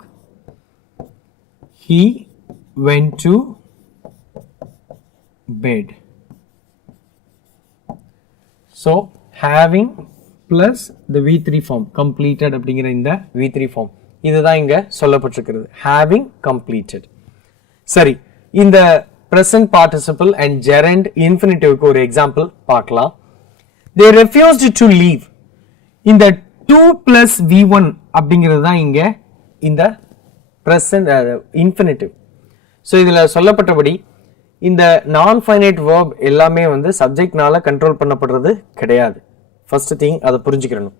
he went to bed. So having plus the V3 form, completed அப்படிங்கிற இந்த V3 form, இதுதான் இங்க சொல்லப்பட்டிருக்கிறது. Having completed. சரி, இந்த present participle and gerund infinitive-க்கு ஒரு எக்ஸாம்பிள் பார்க்கலாம். They refused to leave. இந்த 2 plus V1 அப்படிங்கிறது தான் இங்க இந்த present infinitive. ஸோ இதில் சொல்லப்பட்டபடி இந்த நான் ஃபைனைட் வேர்ப் எல்லாமே வந்து சப்ஜெக்ட்னால கண்ட்ரோல் பண்ணப்படுறது கிடையாது. ஃபர்ஸ்ட் திங் அதை புரிஞ்சுக்கிறணும்.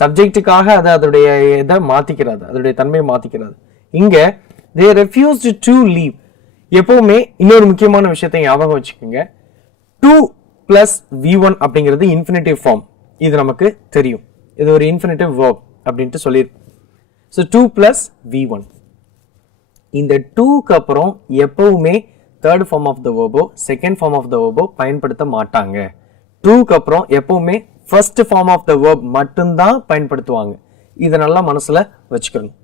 சப்ஜெக்டுக்காக அதை அதோடைய இதை மாற்றிக்கிறாது, அதோடைய தன்மையை மாற்றிக்கிறாது. இங்கே தே ரெஃப்யூஸ்டு டு லீவ். எப்பவுமே இன்னொரு முக்கியமான விஷயத்தை ஞாபகம் வச்சுக்கோங்க. 2 plus V1 அப்படிங்கிறது இன்ஃபினிட்டிவ் ஃபார்ம். இது நமக்கு தெரியும். இது ஒரு இன்ஃபினிட்டிவ் வேர்ப் அப்படின்ட்டு சொல்லியிருக்கோம். So 2 plus V1. இந்த 2க்கு அப்புறம் எப்பவுமே தேர்ட் ஃபார்ம் ஆஃப் த வேர்போ செகண்ட் ஃபார்ம் ஆஃப் த வேர்போ பயன்படுத்த மாட்டாங்க. 2க்கு அப்புறம் எப்பவுமே first form of the verb மட்டும்தான் பயன்படுத்துவாங்க. இதை நல்லா மனசுல வச்சுக்கணும்.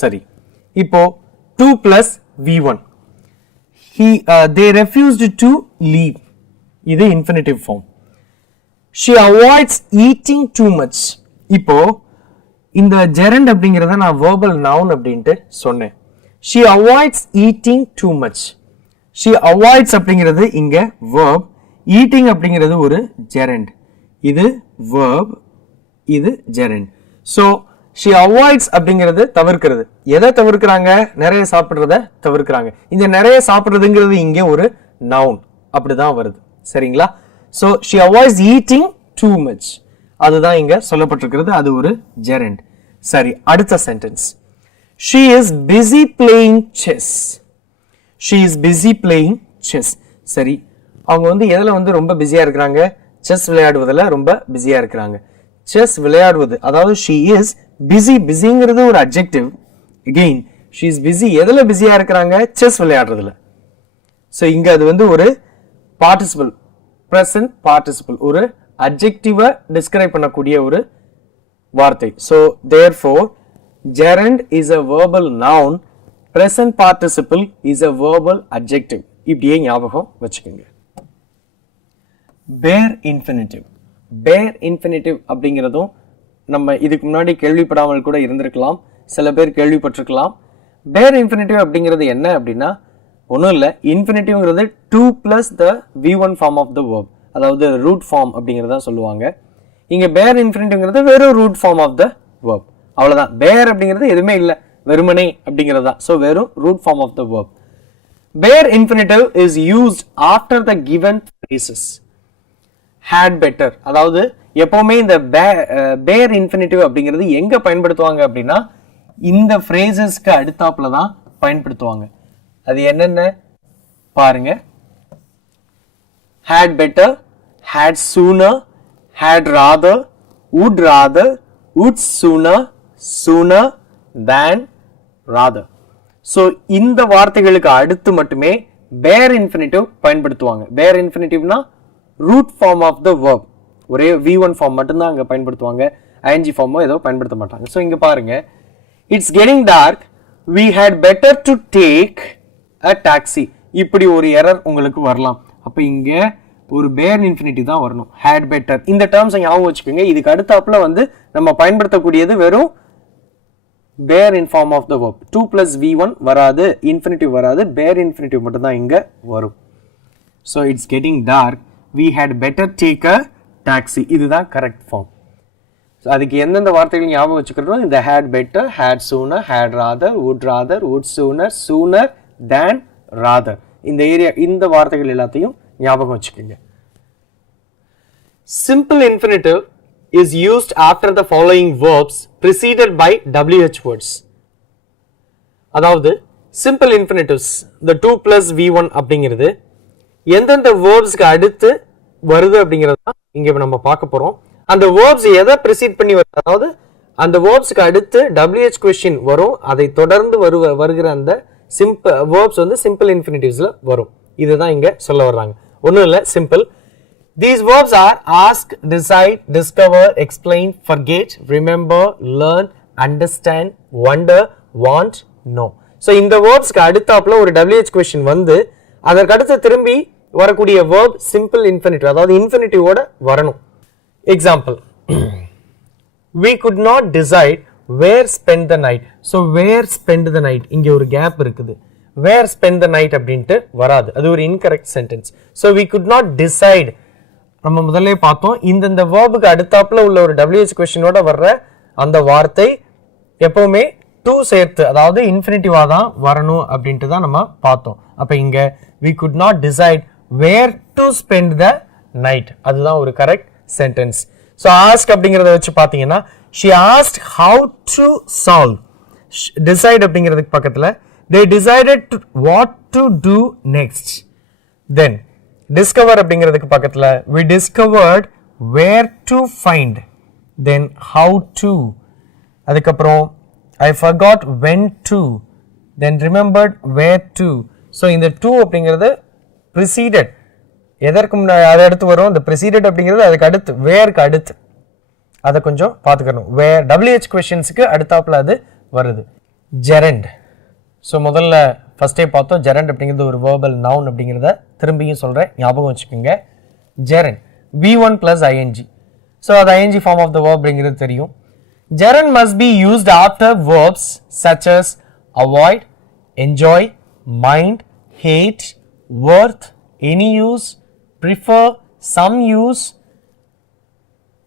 சரி, இப்போ 2 plus V1. They refused to leave. இது infinitive form. She avoids eating too much. இப்போ இந்த gerund அப்படிங்கறத நான் verbal noun அப்படின்ட்டு சொன்னேன். She avoids eating too much. She avoids அப்படிங்கிறது இங்க verb, eating அப்படிங்கிறது ஒரு gerund. இது verb, இது gerund. So she avoids அப்படிங்கிறது தவிர்க்கிறது. எதை தவிர்க்கிறாங்க? நிறைய சாப்பிடுறத தவிர்க்கிறாங்க. இந்த நிறைய சாப்பிடுறதுங்கிறது இங்க ஒரு noun அப்படிதான் வருது. சரிங்களா? So she avoids eating too much. அதுதான் இங்க சொல்லப்பட்டிருக்கிறது. அது ஒரு gerund. சரி, அடுத்த sentence. She is busy playing chess. She is busy playing chess. சரி, அவங்க வந்து எதுல வந்து ரொம்ப பிஸியா இருக்கிறாங்க? செஸ் விளையாடுவதில் ரொம்ப பிஸியா இருக்கிறாங்க. செஸ் விளையாடுவது, அதாவது she is busy. பிஸிங்கிறது ஒரு adjective. Again, she is busy. எதுல பிஸியா இருக்கிறாங்க? செஸ் விளையாடுறதுல. ஸோ இங்க அது வந்து ஒரு பார்ட்டிசிபிள், present participle, ஒரு adjective-ஐ describe பண்ணக்கூடிய ஒரு வார்த்தை. So therefore gerund is a verbal noun, present participle is a verbal adjective. இப்படியே ஞாபகம் வச்சுக்கோங்க. bare infinitive. bare infinitive அப்படிங்கிறதும் நம்ம இதுக்கு முன்னாடி கேள்விப்படாமல் கூட இருந்திருக்கலாம், சில பேர் கேள்விப்பட்டிருக்கலாம். bare infinitive அப்படிங்கிறது என்ன அப்படின்னா ஒன்றும் இல்லை, இன்ஃபினிட்டிவ்ங்கிறது 2 plus the V1 form of the verb, அதாவது ரூட் ஃபார்ம் அப்படிங்கிறத சொல்லுவாங்க. இங்க bare infinitivங்கிறது வெறும் root form of the verb, அவ்வளவுதான். bare அப்படிங்கிறது எதுவுமே இல்லை, வெறுமனே அப்படிங்கிறது தான். ஸோ வெறும் root form of the verb. bare infinitive is used after the given phrases. had better, அதாவது எப்பவுமே இந்த bare infinitive அப்படிங்கிறது எங்க பயன்படுத்துவாங்க அப்படின்னா இந்த phrases-க்கு அடுத்தாப்புல தான் பயன்படுத்துவாங்க. அது என்னென்ன பாருங்க. had better, had sooner, had rather, would sooner, sooner than, rather. So இந்த வார்த்தைகளுக்கு அடுத்து மட்டுமே bare infinitive பயன்படுத்துவாங்க. bare infinitive-னா root form of the verb, ஒரே V1 form மட்டும்தான் அங்க பயன்படுத்துவாங்க. ing form ஏதோ பயன்படுத்த மாட்டாங்க. ஸோ இங்க பாருங்க, it's getting dark, we had better to take a taxi. இப்படி ஒரு எரர் உங்களுக்கு வரலாம். அப்ப இங்க ஒரு bare infinitive தான் வரணும். had better இந்த டேர்ம்ஸ் ஞாபகம் வச்சுக்கோங்க. இதுக்கு அடுத்தாப்புல வந்து நம்ம பயன்படுத்தக்கூடியது வெறும் bare in form of the verb. 2 plus V1 வராது, infinitive வராது, bare infinitive மட்டும் தான் இங்க வரும். So it's getting dark, we had better take a taxi. இதுதான் கரெக்ட் ஃபார்ம். அதுக்கு எந்தெந்த வார்த்தைகள் ஞாபகம் வச்சுக்கிறோம்? இந்த had better, had sooner, had rather, would sooner, sooner than, rather. இந்த ஏரியா, இந்த வார்த்தைகள் எல்லாத்தையும் ஞாபகம் வச்சுக்கோங்க. Simple infinitive is used after the following verbs preceded by WH words. அதாவது simple infinitives the 2 plus V1 அப்படிங்கிறது எந்தெந்த verbsக்கு அடுத்து வருது அப்படிங்கிறது தான் இங்க நம்ம பார்க்க போறோம். அந்த verbs எதை precede பண்ணி வருது, அதாவது அந்த verbsக்கு அடுத்து WH question வரும், அதை தொடர்ந்து வருகிற அந்த simple verbs வந்து simple infinitives-ல வரும். இதுதான் இங்க சொல்ல வர்றாங்க. ஒண்ணும் இல்ல, simple. These verbs are ask, decide, discover, explain, forget, remember, learn, understand, wonder, want, know. So இந்த verbsக்கு அடுத்தாப்புல ஒரு WH question வந்து அதற்கு அடுத்து திரும்பி வரக்கூடிய verb simple infinitive, அதாவது infinitive ஓட வரணும். Example, we could not decide where spend the night. So where spend the night, இங்க ஒரு gap இருக்குது. Where spend the night அப்படின்ட்டு வராது, அது ஒரு incorrect sentence. So we could not decide, நம்ம முதல்ல பார்த்தோம், இந்த verb-க்கு அடுத்தாப்புல உள்ள ஒரு WH question ஓட வர்ற அந்த வார்த்தை எப்பவுமே to சேர்த்து, அதாவது infinitive-ஆ தான் வரணும் அப்படின்ட்டு தான் நம்ம பார்த்தோம். அப்ப இங்க we could not decide where to spend the night, அதுதான் ஒரு correct sentence. So ask அப்படிங்கறத வச்சு பாத்தீங்கன்னா she asked how to solve. Decide அப்படிங்கிறதுக்கு பக்கத்துல they decided what to do next. Then discover அப்படிங்கிறதுக்கு பக்கத்துல we discovered where to find. Then how to, அதுக்கப்புறம் I forgot when to, then remembered where to. So இந்த to அப்படிங்கிறது preceded, எதற்கு முன்னாடி அதை அடுத்து வரும், இந்த preceded அப்படிங்கிறது அதுக்கு அடுத்து whereக்கு அடுத்து, அதை கொஞ்சம் பார்த்துக்கணும். where WH questionsக்கு அடுத்தாப்புல அது வருது. gerund. ஸோ முதல்ல ஃபர்ஸ்டே பார்த்தோம், gerund அப்படிங்கிறது ஒரு verbal noun அப்படிங்கிறத திரும்பியும் சொல்கிறேன், ஞாபகம் வச்சுக்கோங்க. gerund V1 plus ing. So அது ing form of the verb அப்படிங்கிறது தெரியும். gerund must be used after verbs such as avoid, enjoy, mind, hate, worth, any use, prefer, some use,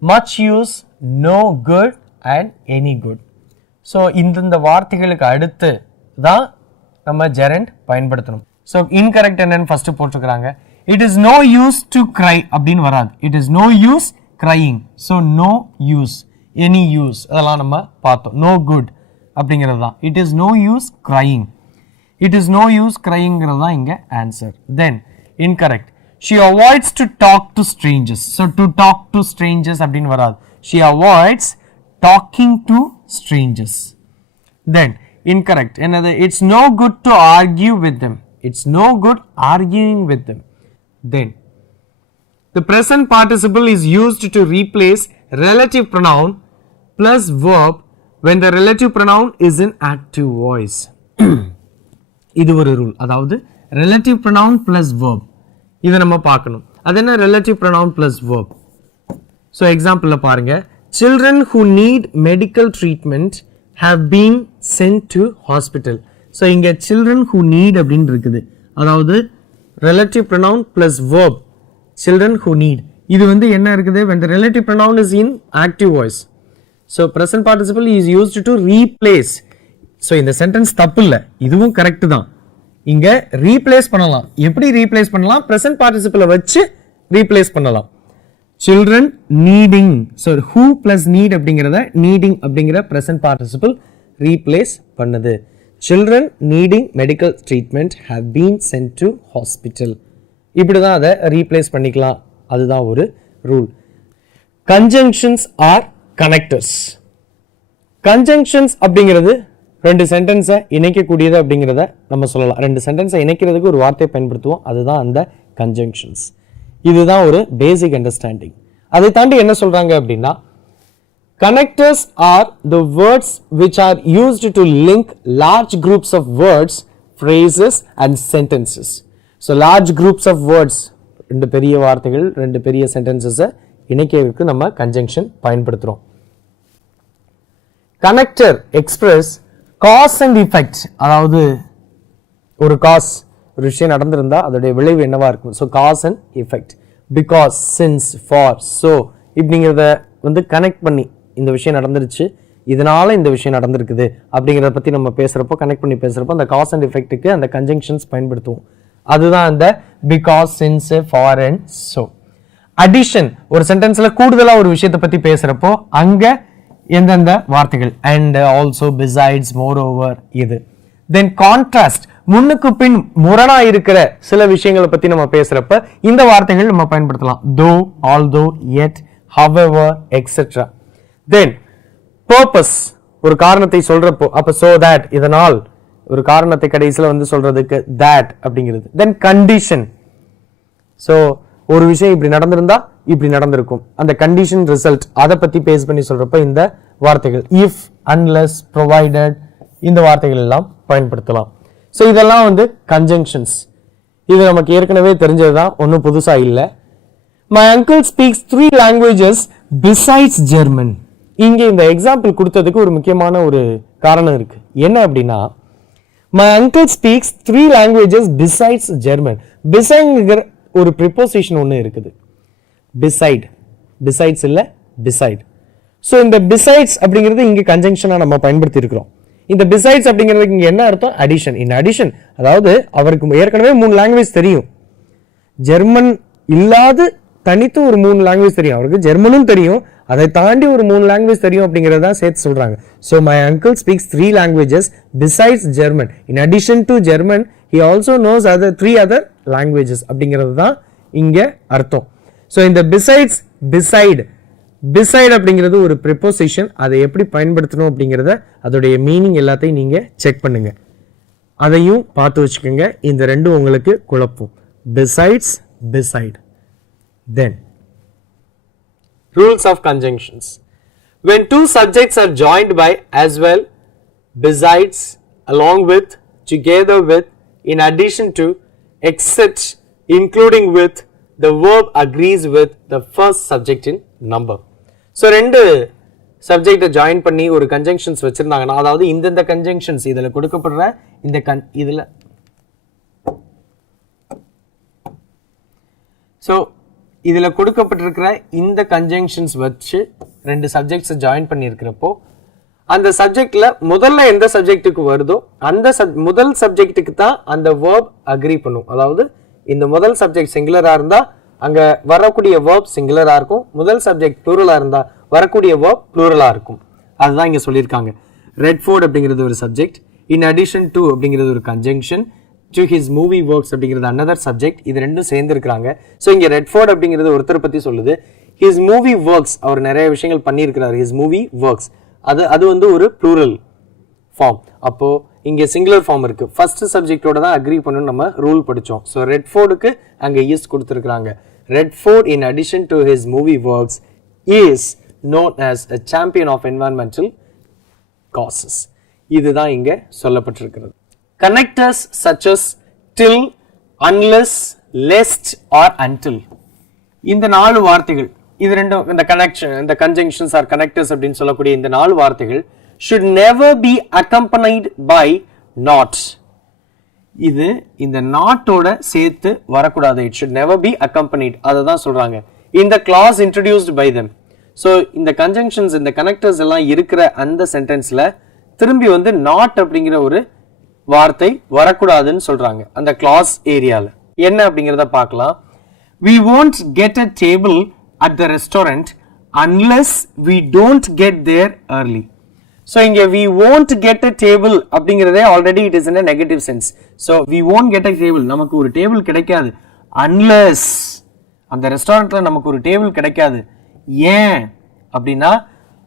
much use, no good and any good. So இந்த வார்த்தைகளுக்கு அடுத்து தான் நம்ம gerund பயன்படுத்தணும். ஸோ இன்கரெக்ட் என்னன்னு ஃபர்ஸ்ட் போட்டுருக்காங்க. It is no use to cry அப்படின்னு வராது, it is no use crying. So no use, any use, அதெல்லாம் நம்ம பார்த்தோம். நோ குட் அப்படிங்கிறது தான் it is no use crying. It is no use கிரையிங்கிறது தான் இங்கே answer. Then incorrect, she avoids to talk to strangers. So to talk to strangers அப்படின்னு வராது, she avoids talking to strangers. Then incorrect, another, it's no good to argue with them. It's no good arguing with them. Then the present participle is used to replace relative pronoun plus verb when the relative pronoun is in active voice. இது ஒரு ரூல், அதாவது relative pronoun plus verb இதை நம்ம பார்க்கணும். அது என்ன relative pronoun plus verb? So example பாருங்க, children who need medical treatment have been sent to hospital. So இங்க children who need அப்படின்னு இருக்குது, அதாவது relative pronoun plus verb children who need. இது வந்து என்ன இருக்குது, when the relative pronoun is in active voice. So present participle is used to replace. So இந்த sentence தப்பு இல்லை, இதுவும் கரெக்ட் தான். இங்க ரீப்ளேஸ் பண்ணலாம். எப்படி ரீப்ளேஸ் பண்ணலாம், present participle வச்சு ரீப்ளேஸ் பண்ணலாம். children needing, so who plus need அப்படிங்கிறத needing அப்படிங்கிற present participle replace பண்ணுது. children needing medical treatment have been sent to hospital. இப்படி தான் அதை ரீப்ளேஸ் பண்ணிக்கலாம், அதுதான் ஒரு rule. conjunctions are connectors. conjunctions அப்படிங்கிறது ரெண்டு சென்டென்ஸை இணைக்கக்கூடியது அப்படிங்கிறத நம்ம சொல்லலாம். ரெண்டு சென்டென்ஸை இணைக்கிறதுக்கு ஒரு வார்த்தையை பயன்படுத்துவோம், அதுதான் அந்த conjunctions. இதுதான் ஒரு பேசிக் அண்டர்ஸ்டாண்டிங். அதை தாண்டி என்ன சொல்றாங்க அப்படின்னா, connectors are the words which are used to link large groups of words, phrases and sentences. So large groups of words, ரெண்டு பெரிய வார்த்தைகள், ரெண்டு பெரிய சென்டென்சஸை இணைக்கிறதுக்கு நம்ம conjunction பயன்படுத்துறோம். connector express cause and effect, அதாவது ஒரு காஸ், ஒரு விஷயம் நடந்திருந்தா அதோடைய விளைவு என்னவா இருக்கும். So cause and effect, because, since, for, so இப்படிங்கிறத வந்து கனெக்ட் பண்ணி இந்த விஷயம் நடந்துருச்சு, இதனால இந்த விஷயம் நடந்திருக்குது அப்படிங்கிறத பற்றி நம்ம பேசுகிறப்போ, கனெக்ட் பண்ணி பேசுகிறப்போ அந்த காஸ் அண்ட் எஃபெக்ட்டுக்கு அந்த கன்ஜங்ஷன்ஸ் பயன்படுத்துவோம். அதுதான் அந்த because, since, for and so. Addition, ஒரு சென்டென்ஸில் கூடுதலாக ஒரு விஷயத்தை பற்றி பேசுகிறப்போ அங்கே எந்தெந்த வார்த்தைகள் and also besides moreover இது. then contrast முன்னுக்கு பின் முரணா இருக்கிற சில விஷயங்களை பத்தி நம்ம பேசுறப்ப இந்த வார்த்தைகள் நம்ம பயன்படுத்தலாம் though, although, yet, however, etc. then purpose ஒரு காரணத்தை சொல்றப்போ அப்ப so that இதனால் ஒரு காரணத்தை கடைசியில வந்து சொல்றதுக்கு that அப்படிங்கிறது. then condition so ஒரு விஷயம் இப்படி நடந்திருந்தா இப்படி நடந்திருக்கும் அந்த கண்டிஷன் ரிசல்ட் அதை பத்தி பேஸ் பண்ணி சொல்றப்ப இந்த வார்த்தைகள் if, unless, provided இந்த வார்த்தைகள் எல்லாம் பயன்படுத்தலாம். ஸோ இதெல்லாம் வந்து கன்ஜங்ஷன்ஸ். இது நமக்கு ஏற்கனவே தெரிஞ்சதுதான், ஒன்றும் புதுசா இல்லை. My uncle speaks 3 languages besides German. இங்க இந்த எக்ஸாம்பிள் கொடுத்ததுக்கு ஒரு முக்கியமான ஒரு காரணம் இருக்கு. என்ன அப்படின்னா my uncle speaks 3 languages besides German. பிசைங்கிற ஒரு ப்ரிப்போசிஷன் ஒன்று இருக்குது. beside, besides இல்ல beside. ஸோ இந்த besides அப்படிங்கிறது இங்க கன்ஜங்ஷனா நம்ம பயன்படுத்தி இருக்கிறோம். இந்த besides அப்படிங்கிறதுக்கு இங்க என்ன அர்த்தம்? அடிஷன். இன் அடிஷன், அதாவது அவருக்கு ஏற்கனவே 3 லாங்குவேஜ் தெரியும். ஜெர்மன் இல்லாத தனித்து ஒரு 3 லாங்குவேஜ் தெரியும். அவருக்கு ஜெர்மனும் தெரியும், அதை தாண்டி ஒரு 3 லாங்குவேஜ் தெரியும் அப்படிங்கிறத சேர்த்து சொல்றாங்க. So my uncle speaks 3 languages besides German. In addition to German, he also knows 3 other languages அப்படிங்கிறது தான் இங்க அர்த்தம். ஸோ இந்த besides, beside அப்படிங்கிறது ஒரு ப்ரிப்போசிஷன். அதை எப்படி பயன்படுத்தணும் அப்படிங்கிறத அதோடைய மீனிங் எல்லாத்தையும் நீங்க செக் பண்ணுங்க. அதையும் பார்த்து வச்சுக்கோங்க. இந்த ரெண்டும் உங்களுக்கு குழப்பம். besides, beside. then rules of conjunctions. when 2 subjects are joined by, as well, besides, along with, together with, in addition to, except, including with, the verb agrees with the first subject in number. So ரெண்டு சப்ஜெக்ட்டை ஜாயின் பண்ணி ஒரு கன்ஜங்ஷன்ஸ் வச்சிருந்தாங்கன்னா, அதாவது இந்த கன்ஜங்ஷன்ஸ் இதுல கொடுக்கப்படுற இந்த இதுல ஸோ இதுல கொடுக்கப்பட்டிருக்கிற இந்த கன்ஜங்ஷன்ஸ் வச்சு ரெண்டு சப்ஜெக்ட்ஸை ஜாயின் பண்ணியிருக்கிறப்போ அந்த சப்ஜெக்ட்ல முதல்ல எந்த சப்ஜெக்ட்டுக்கு வருதோ அந்த முதல் சப்ஜெக்ட்டுக்கு தான் அந்த வேர்ப் அக்ரி பண்ணும். அதாவது இந்த முதல் சப்ஜெக்ட் சிங்குலரா இருந்தா அங்க வரக்கூடிய வேர்ப் சிங்குலரா இருக்கும். முதல் சப்ஜெக்ட் ப்ளூரலா இருந்தா வரக்கூடிய வேர்ப் ப்ளூரலா இருக்கும். அதுதான் இங்க சொல்லியிருக்காங்க. ரெட்ஃபோர்ட் அப்படிங்கிறது ஒரு சப்ஜெக்ட். இன் அடிஷன் டு அப்படிங்கிறது ஒரு conjunction. To his movie works அப்படிங்கிறது another சப்ஜெக்ட். இது ரெண்டும் சேர்ந்து இருக்கிறாங்க. ஸோ இங்க ரெட்ஃபோர்ட் அப்படிங்கிறது ஒருத்தர் பத்தி சொல்லுது. ஹிஸ் மூவி ஒர்க்ஸ், அவர் நிறைய விஷயங்கள் பண்ணியிருக்கிறார். ஹிஸ் மூவி ஒர்க்ஸ் அது வந்து ஒரு ப்ளூரல் ஃபார்ம். அப்போ இங்க சிங்குலர் ஃபார்ம் இருக்கு. ஃபர்ஸ்ட் சப்ஜெக்டோட தான் அக்ரி பண்ணணும் நம்ம ரூல் படிச்சோம். ஸோ ரெட்ஃபோர்டுக்கு அங்க இஸ் கொடுத்துருக்காங்க. Redford in addition to his movie works is known as a champion of environmental causes. இதுதான் இங்க சொல்லப்பட்டிருக்கிறது. Connectors such as till, unless, lest or until. இந்த 4 வார்த்தைகள், இது ரெண்டும் இந்த கனெக்ஷன், இந்த conjunctions or connectors அப்படின்னு சொல்லக்கூடிய இந்த 4 வார்த்தைகள் should never be accompanied by not. இது இந்த நாட்டோட சேர்த்து வரக்கூடாது. It should never be accompanied. அததான் சொல்றாங்க. In the clause introduced by them. So இந்த conjunctions, இந்த connectors எல்லாம் இருக்கிற அந்த சென்டென்ஸ்ல திரும்பி வந்து not அப்படிங்கிற ஒரு வார்த்தை வரக்கூடாதுன்னு சொல்றாங்க அந்த கிளாஸ் ஏரியால. என்ன அப்படிங்கிறத பார்க்கலாம். We won't get a table at the restaurant unless we don't get there early. So இங்க we won't get a table அப்படிங்கிறதே already it is in a negative sense. So we won't get a table, நமக்கு ஒரு டேபிள் கிடைக்காது unless, அந்த ரெஸ்டாரண்ட்ல நமக்கு ஒரு டேபிள் கிடைக்காது. ஏன் அப்படின்னா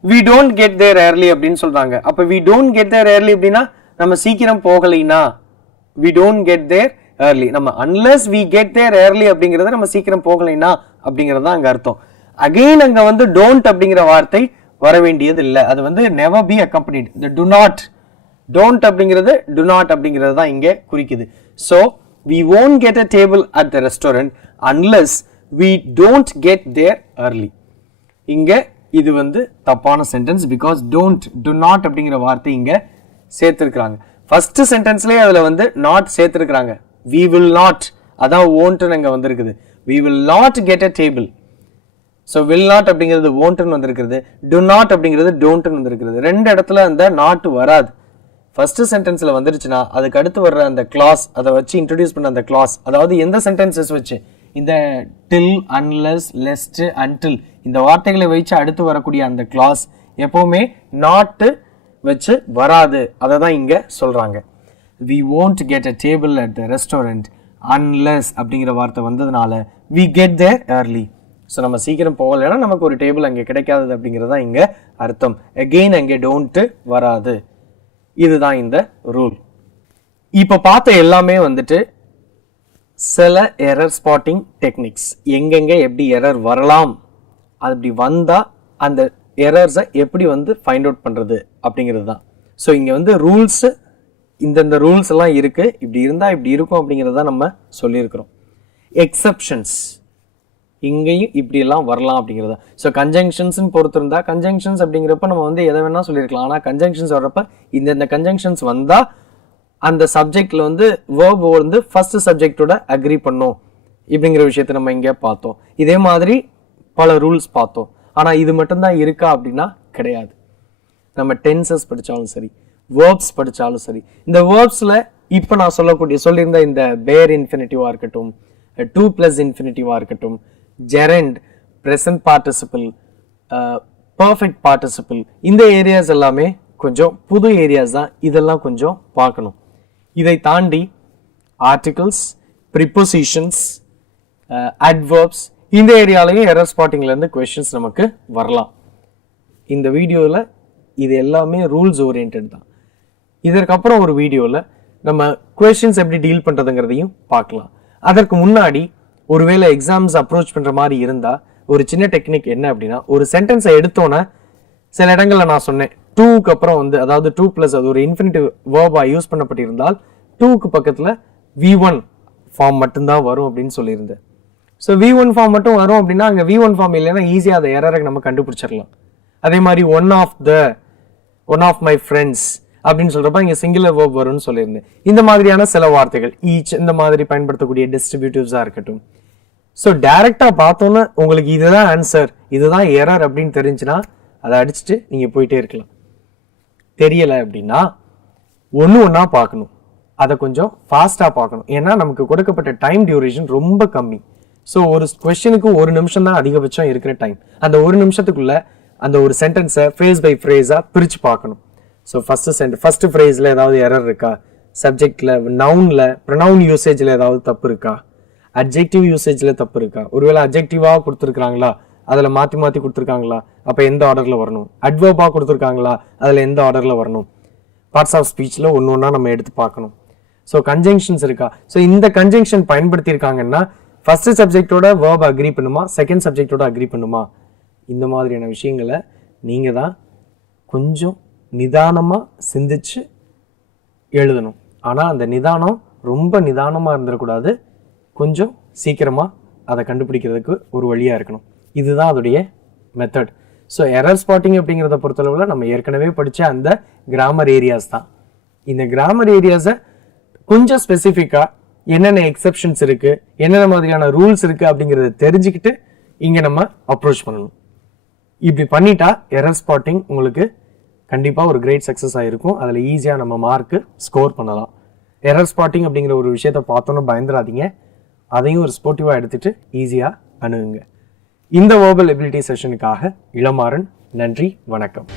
we don't get there early அப்படின்னு சொல்றாங்க. அப்ப we don't get there early அப்படின்னா நம்ம சீக்கிரம் போகலைனா we don't get there early. நம்ம unless we get there early அப்படிங்கறது நம்ம சீக்கிரம் போகலைனா அப்படிங்கறது தான் அங்க அர்த்தம். அகைன் அங்க வந்து don't அப்படிங்கிற வார்த்தை வர வேண்டியது இல்ல. அது வந்து never be accompanied. the do not, don't அப்படிங்கிறது do not அப்படிங்கிறது தான் இங்க குறிக்குது. So we won't get a table at the restaurant unless we don't get there early. இங்க இது வந்து தப்பான sentence. Because don't, do not அப்படிங்கிற வார்த்தை இங்க சேர்த்திருக்காங்க. ஃபர்ஸ்ட் சென்டென்ஸ்லயே அதுல வந்து not சேர்த்திருக்காங்க. we will not, அதான் won't அங்க வந்திருக்குது. we will not get a table. so will not அப்படிங்கிறது won't வந்திருக்கிறது. do not அப்படிங்கிறது don't வந்திருக்கிறது. ரெண்டு இடத்துல அந்த not வராது. ஃபர்ஸ்ட் சென்டென்ஸ்ல வந்துருச்சுன்னா அதுக்கு அடுத்து வர்ற அந்த கிளாஸ், அதை வச்சு இன்ட்ரோடியூஸ் பண்ண அந்த கிளாஸ், அதாவது எந்த சென்டென்சஸ் வச்சு இந்த till, unless, lest, until இந்த வார்த்தைகளை வச்சு அடுத்து வரக்கூடிய அந்த கிளாஸ் எப்பவுமே நாட் வச்சு வராது, அதை தான் இங்க சொல்றாங்க. we won't get a table at the restaurant unless அப்படிங்கிற வார்த்தை வந்ததுனால we get there early. So நம்ம சீக்கிரம் போகலைன்னா நமக்கு ஒரு டேபிள் அங்கே கிடைக்காது அப்படிங்கிறது தான் இங்கே அர்த்தம். அகெயின் அங்கே டோன்ட்டு வராது, இதுதான் இந்த ரூல். இப்போ பார்த்த எல்லாமே வந்துட்டு சில எரர் ஸ்பாட்டிங் டெக்னிக்ஸ், எங்கெங்க எப்படி எரர் வரலாம், அப்படி வந்தால் அந்த எரர்ஸை எப்படி வந்து ஃபைண்ட் அவுட் பண்ணுறது அப்படிங்கிறது தான். ஸோ இங்கே வந்து ரூல்ஸு, இந்தந்த ரூல்ஸ் எல்லாம் இருக்குது, இப்படி இருந்தால் இப்படி இருக்கும் அப்படிங்கிறத நம்ம சொல்லியிருக்கிறோம். எக்ஸப்ஷன்ஸ், இங்கேயும் இப்படியெல்லாம் வரலாம் அப்படிங்கிறத. ஸோ கன்ஜங்ஷன்ஸ்ன்னு பொறுத்திருந்தா கன்ஜங்ஷன்ஸ் அப்படிங்கிறப்ப நம்ம வந்து எதை வேணால் சொல்லியிருக்கலாம். ஆனால் கன்ஜங்ஷன்ஸ் வர்றப்ப இந்த கன்ஜங்ஷன்ஸ் வந்தால் அந்த சப்ஜெக்டில் வந்து வேர்ப் வந்து ஃபர்ஸ்ட் சப்ஜெக்டோட அக்ரி பண்ணும் இப்படிங்கிற விஷயத்தை நம்ம இங்கே பார்த்தோம். இதே மாதிரி பல ரூல்ஸ் பார்த்தோம். ஆனால் இது மட்டும்தான் இருக்கா அப்படின்னா கிடையாது. நம்ம டென்சஸ் படித்தாலும் சரி, வேர்ப்ஸ் படித்தாலும் சரி, இந்த வேர்ப்ஸில் இப்போ நான் சொல்லியிருந்த இந்த பேர் இன்ஃபினிட்டிவாக இருக்கட்டும், டூ ப்ளஸ் இன்ஃபினிட்டிவாக இருக்கட்டும், gerund, present participle, perfect participle, இந்த ஏரியாஸ் எல்லாமே கொஞ்சம் புது ஏரியாஸ் தான். இதெல்லாம் கொஞ்சம் பார்க்கணும். இதை தாண்டி ஆர்டிகல்ஸ், ப்ரிப்போசிஷன்ஸ், அட்வர்ப்ஸ், இந்த ஏரியாலையும் எரர் ஸ்பாட்டிங்லேருந்து கொஸ்டின்ஸ் நமக்கு வரலாம். இந்த வீடியோவில் இது எல்லாமே ரூல்ஸ் ஓரியன்ட் தான். இதற்கப்புறம் ஒரு வீடியோவில் நம்ம கொஸ்டின்ஸ் எப்படி டீல் பண்ணுறதுங்கிறதையும் பார்க்கலாம். அதற்கு முன்னாடி ஒருவேளை எக்ஸாம்ஸ் அப்ரோச் பண்ணுற மாதிரி இருந்தால் ஒரு சின்ன டெக்னிக் என்ன அப்படின்னா, ஒரு சென்டென்ஸை எடுத்தோன்னே சில இடங்களில் நான் சொன்னேன் டூக்கு அப்புறம் வந்து, அதாவது டூ ப்ளஸ் அது ஒரு இன்ஃபினிட்டிவ் வேர்பா யூஸ் பண்ணப்பட்டிருந்தால் டூக்கு பக்கத்தில் V1 ஃபார்ம் மட்டும்தான் வரும் அப்படின்னு சொல்லியிருந்தேன். ஸோ V1 ஃபார்ம் மட்டும் வரும் அப்படின்னா அங்கே V1 ஃபார்ம் இல்லைன்னா ஈஸியாக அதை எரரை நம்ம கண்டுபிடிச்சிடலாம். அதே மாதிரி ஒன் ஆஃப் மை ஃப்ரெண்ட்ஸ் அப்படின்னு சொல்றப்ப இங்கே சிங்குலர் வேர்ப் வரும்னு சொல்லியிருந்தேன். இந்த மாதிரியான சில வார்த்தைகள் ஈச் இந்த மாதிரி பயன்படுத்தக்கூடிய டிஸ்ட்ரிபியூட்டிவ்ஸாக இருக்கட்டும். ஸோ டைரக்டாக பார்த்தோன்னா உங்களுக்கு இதுதான் ஆன்சர், இதுதான் எரர் அப்படின்னு தெரிஞ்சுன்னா அதை அடிச்சுட்டு நீங்கள் போயிட்டே இருக்கலாம். தெரியலை அப்படின்னா ஒன்று ஒன்றா பார்க்கணும், அதை கொஞ்சம் ஃபாஸ்ட்டாக பார்க்கணும். ஏன்னா நமக்கு கொடுக்கப்பட்ட டைம் டியூரேஷன் ரொம்ப கம்மி. ஸோ ஒரு கொஸ்டினுக்கு 1 நிமிஷம் தான் அதிகபட்சம் இருக்கிற டைம். அந்த 1 நிமிஷத்துக்குள்ள அந்த ஒரு சென்டென்ஸை ஃப்ரேஸ் பை ஃப்ரேஸாக பிரித்து பார்க்கணும். ஸோ ஃபர்ஸ்ட் ஃப்ரேஸில் ஏதாவது எரர் இருக்கா, சப்ஜெக்டில், நவுனில், ப்ரொனவுன் யூசேஜில் ஏதாவது தப்பு இருக்கா, அட்ஜெக்டிவ் யூசேஜில் தப்பு இருக்கா, ஒருவேளை அட்ஜெக்டிவாக கொடுத்துருக்காங்களா, அதில் மாற்றி கொடுத்துருக்காங்களா, அப்போ எந்த ஆர்டரில் வரணும், அட்வர்பாக கொடுத்துருக்காங்களா, அதில் எந்த ஆர்டரில் வரணும், பார்ட்ஸ் ஆஃப் ஸ்பீச்சில் ஒன்று ஒன்றா நம்ம எடுத்து பார்க்கணும். ஸோ கன்ஜங்ஷன்ஸ் இருக்கா, ஸோ இந்த கன்ஜங்ஷன் பயன்படுத்தியிருக்காங்கன்னா ஃபர்ஸ்ட் சப்ஜெக்டோட வேர்ப் அக்ரி பண்ணுமா, செகண்ட் சப்ஜெக்டோட அக்ரி பண்ணுமா, இந்த மாதிரியான விஷயங்களை நீங்கள் தான் கொஞ்சம் நிதானமாக சிந்திச்சு எழுதணும். ஆனால் அந்த நிதானம் ரொம்ப நிதானமாக இருந்துடக்கூடாது, கொஞ்சம் சீக்கிரமாக அதை கண்டுபிடிக்கிறதுக்கு ஒரு வழியாக இருக்கணும். இதுதான் அதோடைய மெத்தட். ஸோ எரர் ஸ்பாட்டிங் அப்படிங்கிறத பொறுத்தளவில் நம்ம ஏற்கனவே படித்த அந்த கிராமர் ஏரியாஸ் தான். இந்த கிராமர் ஏரியாஸை கொஞ்சம் ஸ்பெசிஃபிக்காக என்னென்ன எக்ஸப்ஷன்ஸ் இருக்குது, என்னென்ன மாதிரியான ரூல்ஸ் இருக்குது அப்படிங்கிறத தெரிஞ்சுக்கிட்டு இங்கே நம்ம அப்ரோச் பண்ணணும். இப்படி பண்ணிட்டா எரர் ஸ்பாட்டிங் உங்களுக்கு கண்டிப்பாக ஒரு கிரேட் சக்ஸஸ் ஆகிருக்கும். அதில் ஈஸியாக நம்ம மார்க்கு ஸ்கோர் பண்ணலாம். எரர் ஸ்பாட்டிங் அப்படிங்கிற ஒரு விஷயத்தை பார்த்தோன்னு பயந்துடாதீங்க, அதையும் ஒரு ஸ்போர்ட்டிவாக எடுத்துகிட்டு ஈஸியாக அணுகுங்க. இந்த வேர்பல் எபிலிட்டி செஷனுக்காக இளமாறன். நன்றி, வணக்கம்.